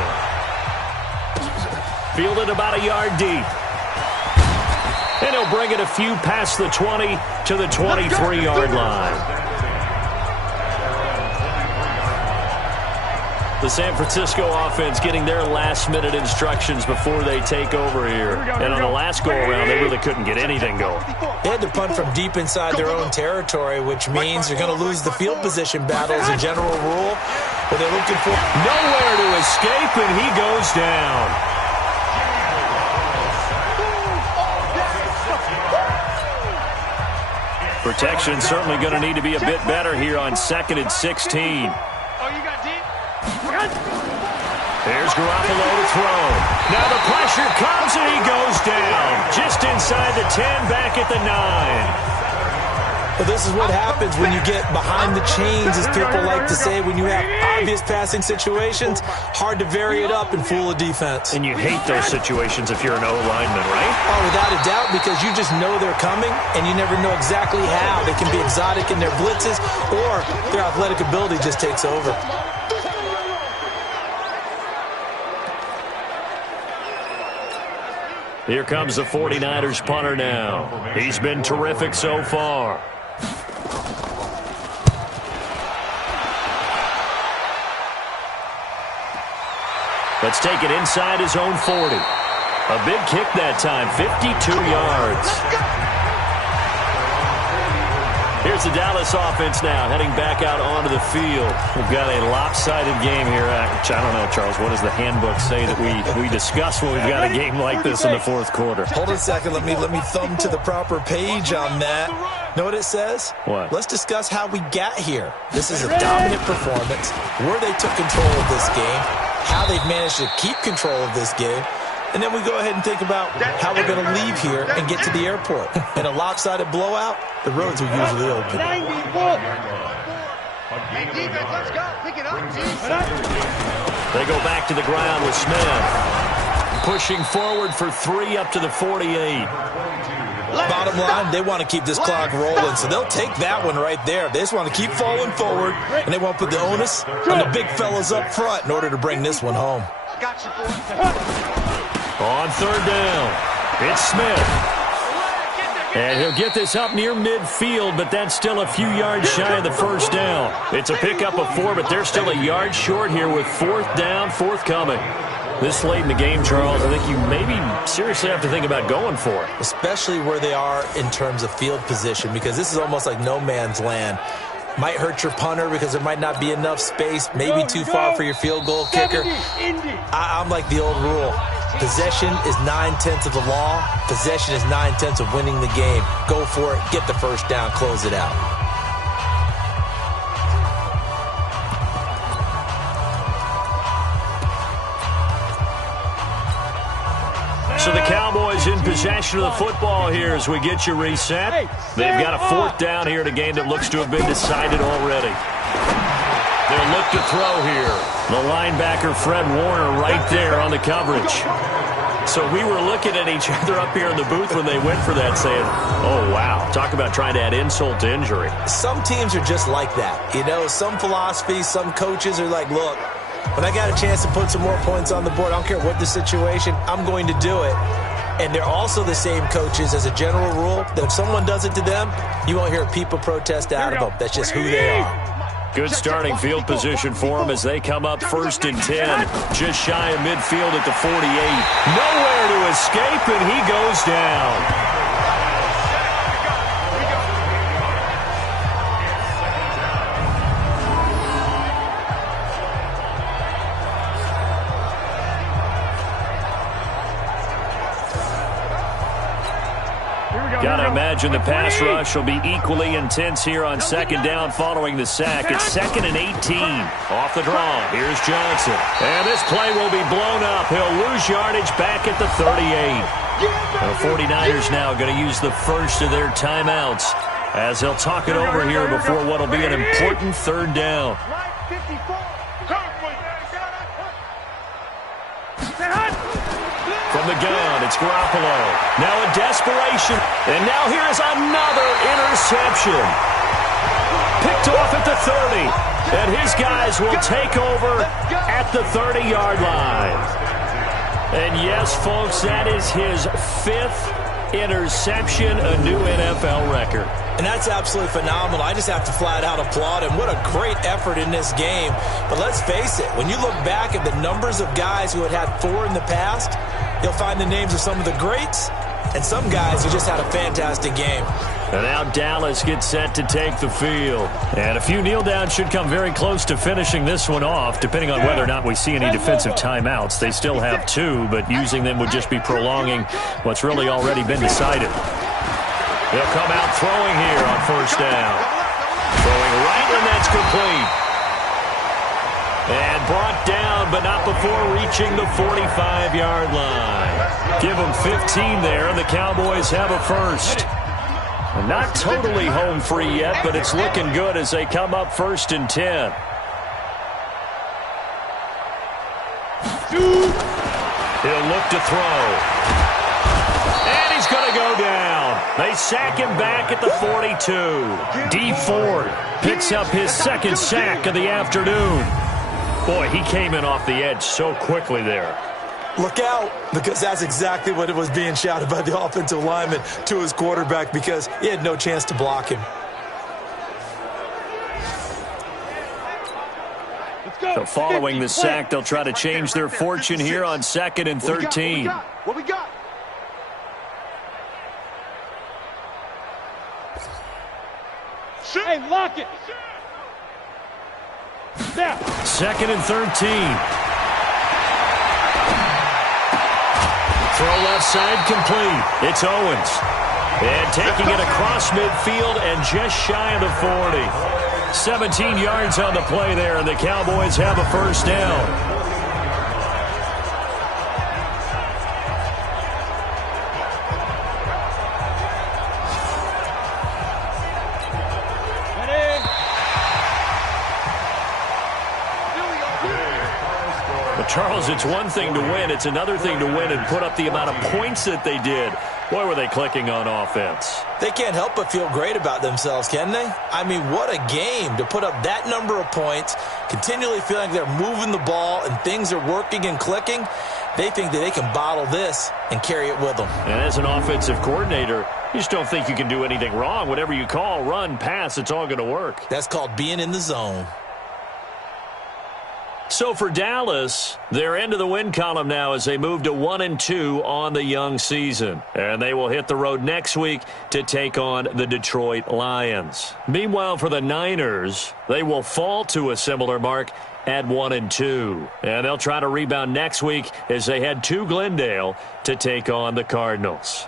Fielded about a yard deep. And he'll bring it a few past the 20 to the 23-yard line. The San Francisco offense getting their last-minute instructions before they take over here. And on the last go-around, they really couldn't get anything going. They had to punt from deep inside their own territory, which means they're going to lose the field position battle as a general rule. But they're looking for nowhere to escape, and he goes down. Protection certainly going to need to be a bit better here on 2nd and 16. Here's Garoppolo to throw. Now the pressure comes and he goes down. Just inside the 10, back at the 9. Well, this is what happens when you get behind the chains, as people like to say. When you have obvious passing situations, hard to vary it up and fool a defense. And you hate those situations if you're an O-lineman, right? Oh, without a doubt, because you just know they're coming, and you never know exactly how. They can be exotic in their blitzes, or their athletic ability just takes over. Here comes the 49ers punter now. He's been terrific so far. Let's take it inside his own 40. A big kick that time, 52 yards. Here's the Dallas offense now, heading back out onto the field. We've got a lopsided game here. Which I don't know, Charles, what does the handbook say that we discuss when we've got a game like this in the fourth quarter? Hold on a second. Let me thumb to the proper page on that. Know what it says? What? Let's discuss how we got here. This is a dominant performance, where they took control of this game, how they've managed to keep control of this game, and then we go ahead and think about how we're going to leave here and get to the airport. In a lopsided blowout, the roads are usually open. Hey, defense, let's go. Pick it up. They go back to the ground with Smith. Pushing forward for 3 up to the 48. Bottom line, they want to keep this clock rolling, so they'll take that one right there. They just want to keep falling forward, and they want to put the onus on the big fellas up front in order to bring this one home. Got you, boy. On third down, it's Smith. And he'll get this up near midfield, but that's still a few yards shy of the first down. It's a pickup of 4, but they're still a yard short here with 4th down, forthcoming. This late in the game, Charles, I think you maybe seriously have to think about going for it. Especially where they are in terms of field position, because this is almost like no man's land. Might hurt your punter because there might not be enough space, maybe too far for your field goal kicker. I'm like the old rule. Possession is 9/10 of the law. Possession is 9/10 of winning the game. Go for it. Get the first down. Close it out. So the Cowboys in possession of the football here as we get you reset. They've got a 4th down here in a game that looks to have been decided already. They'll look to throw here. The linebacker, Fred Warner, right there on the coverage. So we were looking at each other up here in the booth when they went for that saying, oh, wow, talk about trying to add insult to injury. Some teams are just like that. You know, some philosophies, some coaches are like, look, when I got a chance to put some more points on the board, I don't care what the situation, I'm going to do it. And they're also the same coaches as a general rule that if someone does it to them, you won't hear people protest out of them. That's just who they are. Good starting field position for them as they come up 1st and 10. Just shy of midfield at the 48. Nowhere to escape, and he goes down. Got to imagine the pass rush will be equally intense here on 2nd down following the sack. It's 2nd and 18. Off the draw, here's Johnson. And this play will be blown up. He'll lose yardage back at the 38. The 49ers now going to use the first of their timeouts as they'll talk it over here before what will be an important 3rd down. From the gun, it's Garoppolo. Now a desperation. And now here is another interception. Picked off at the 30. And his guys will take over at the 30-yard line. And yes, folks, that is his 5th interception, a new NFL record. And that's absolutely phenomenal. I just have to flat out applaud him. What a great effort in this game. But let's face it, when you look back at the numbers of guys who had 4 in the past, you'll find the names of some of the greats and some guys who just had a fantastic game. And now Dallas gets set to take the field. And a few kneel downs should come very close to finishing this one off, depending on whether or not we see any defensive timeouts. They still have 2, but using them would just be prolonging what's really already been decided. They'll come out throwing here on 1st down. Throwing right, and that's complete. And brought down, but not before reaching the 45-yard line. Give them 15 there, and the Cowboys have a first. Not totally home free yet, but it's looking good as they come up 1st and 10. He'll look to throw. And he's going to go down. They sack him back at the 42. D. Ford picks up his 2nd sack of the afternoon. Boy, he came in off the edge so quickly there. Look out, because that's exactly what it was being shouted by the offensive lineman to his quarterback because he had no chance to block him. So following the sack, they'll try to change their fortune here on 2nd and 13. What we got? Hey, lock it. Now. 2nd and 13. Throw left side complete. It's Owens. And taking it across midfield and just shy of the 40. 17 yards on the play there, and the Cowboys have a 1st down. Charles, it's one thing to win. It's another thing to win and put up the amount of points that they did. Boy, were they clicking on offense. They can't help but feel great about themselves, can they? I mean, what a game to put up that number of points, continually feeling like they're moving the ball and things are working and clicking. They think that they can bottle this and carry it with them. And as an offensive coordinator, you just don't think you can do anything wrong. Whatever you call, run, pass, it's all going to work. That's called being in the zone. So for Dallas, they're into the win column now as they move to 1-2 on the young season. And they will hit the road next week to take on the Detroit Lions. Meanwhile, for the Niners, they will fall to a similar mark at 1-2. And they'll try to rebound next week as they head to Glendale to take on the Cardinals.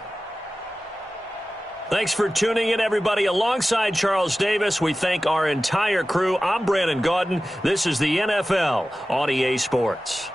Thanks for tuning in, everybody. Alongside Charles Davis, we thank our entire crew. I'm Brandon Gaudin. This is the NFL on EA Sports.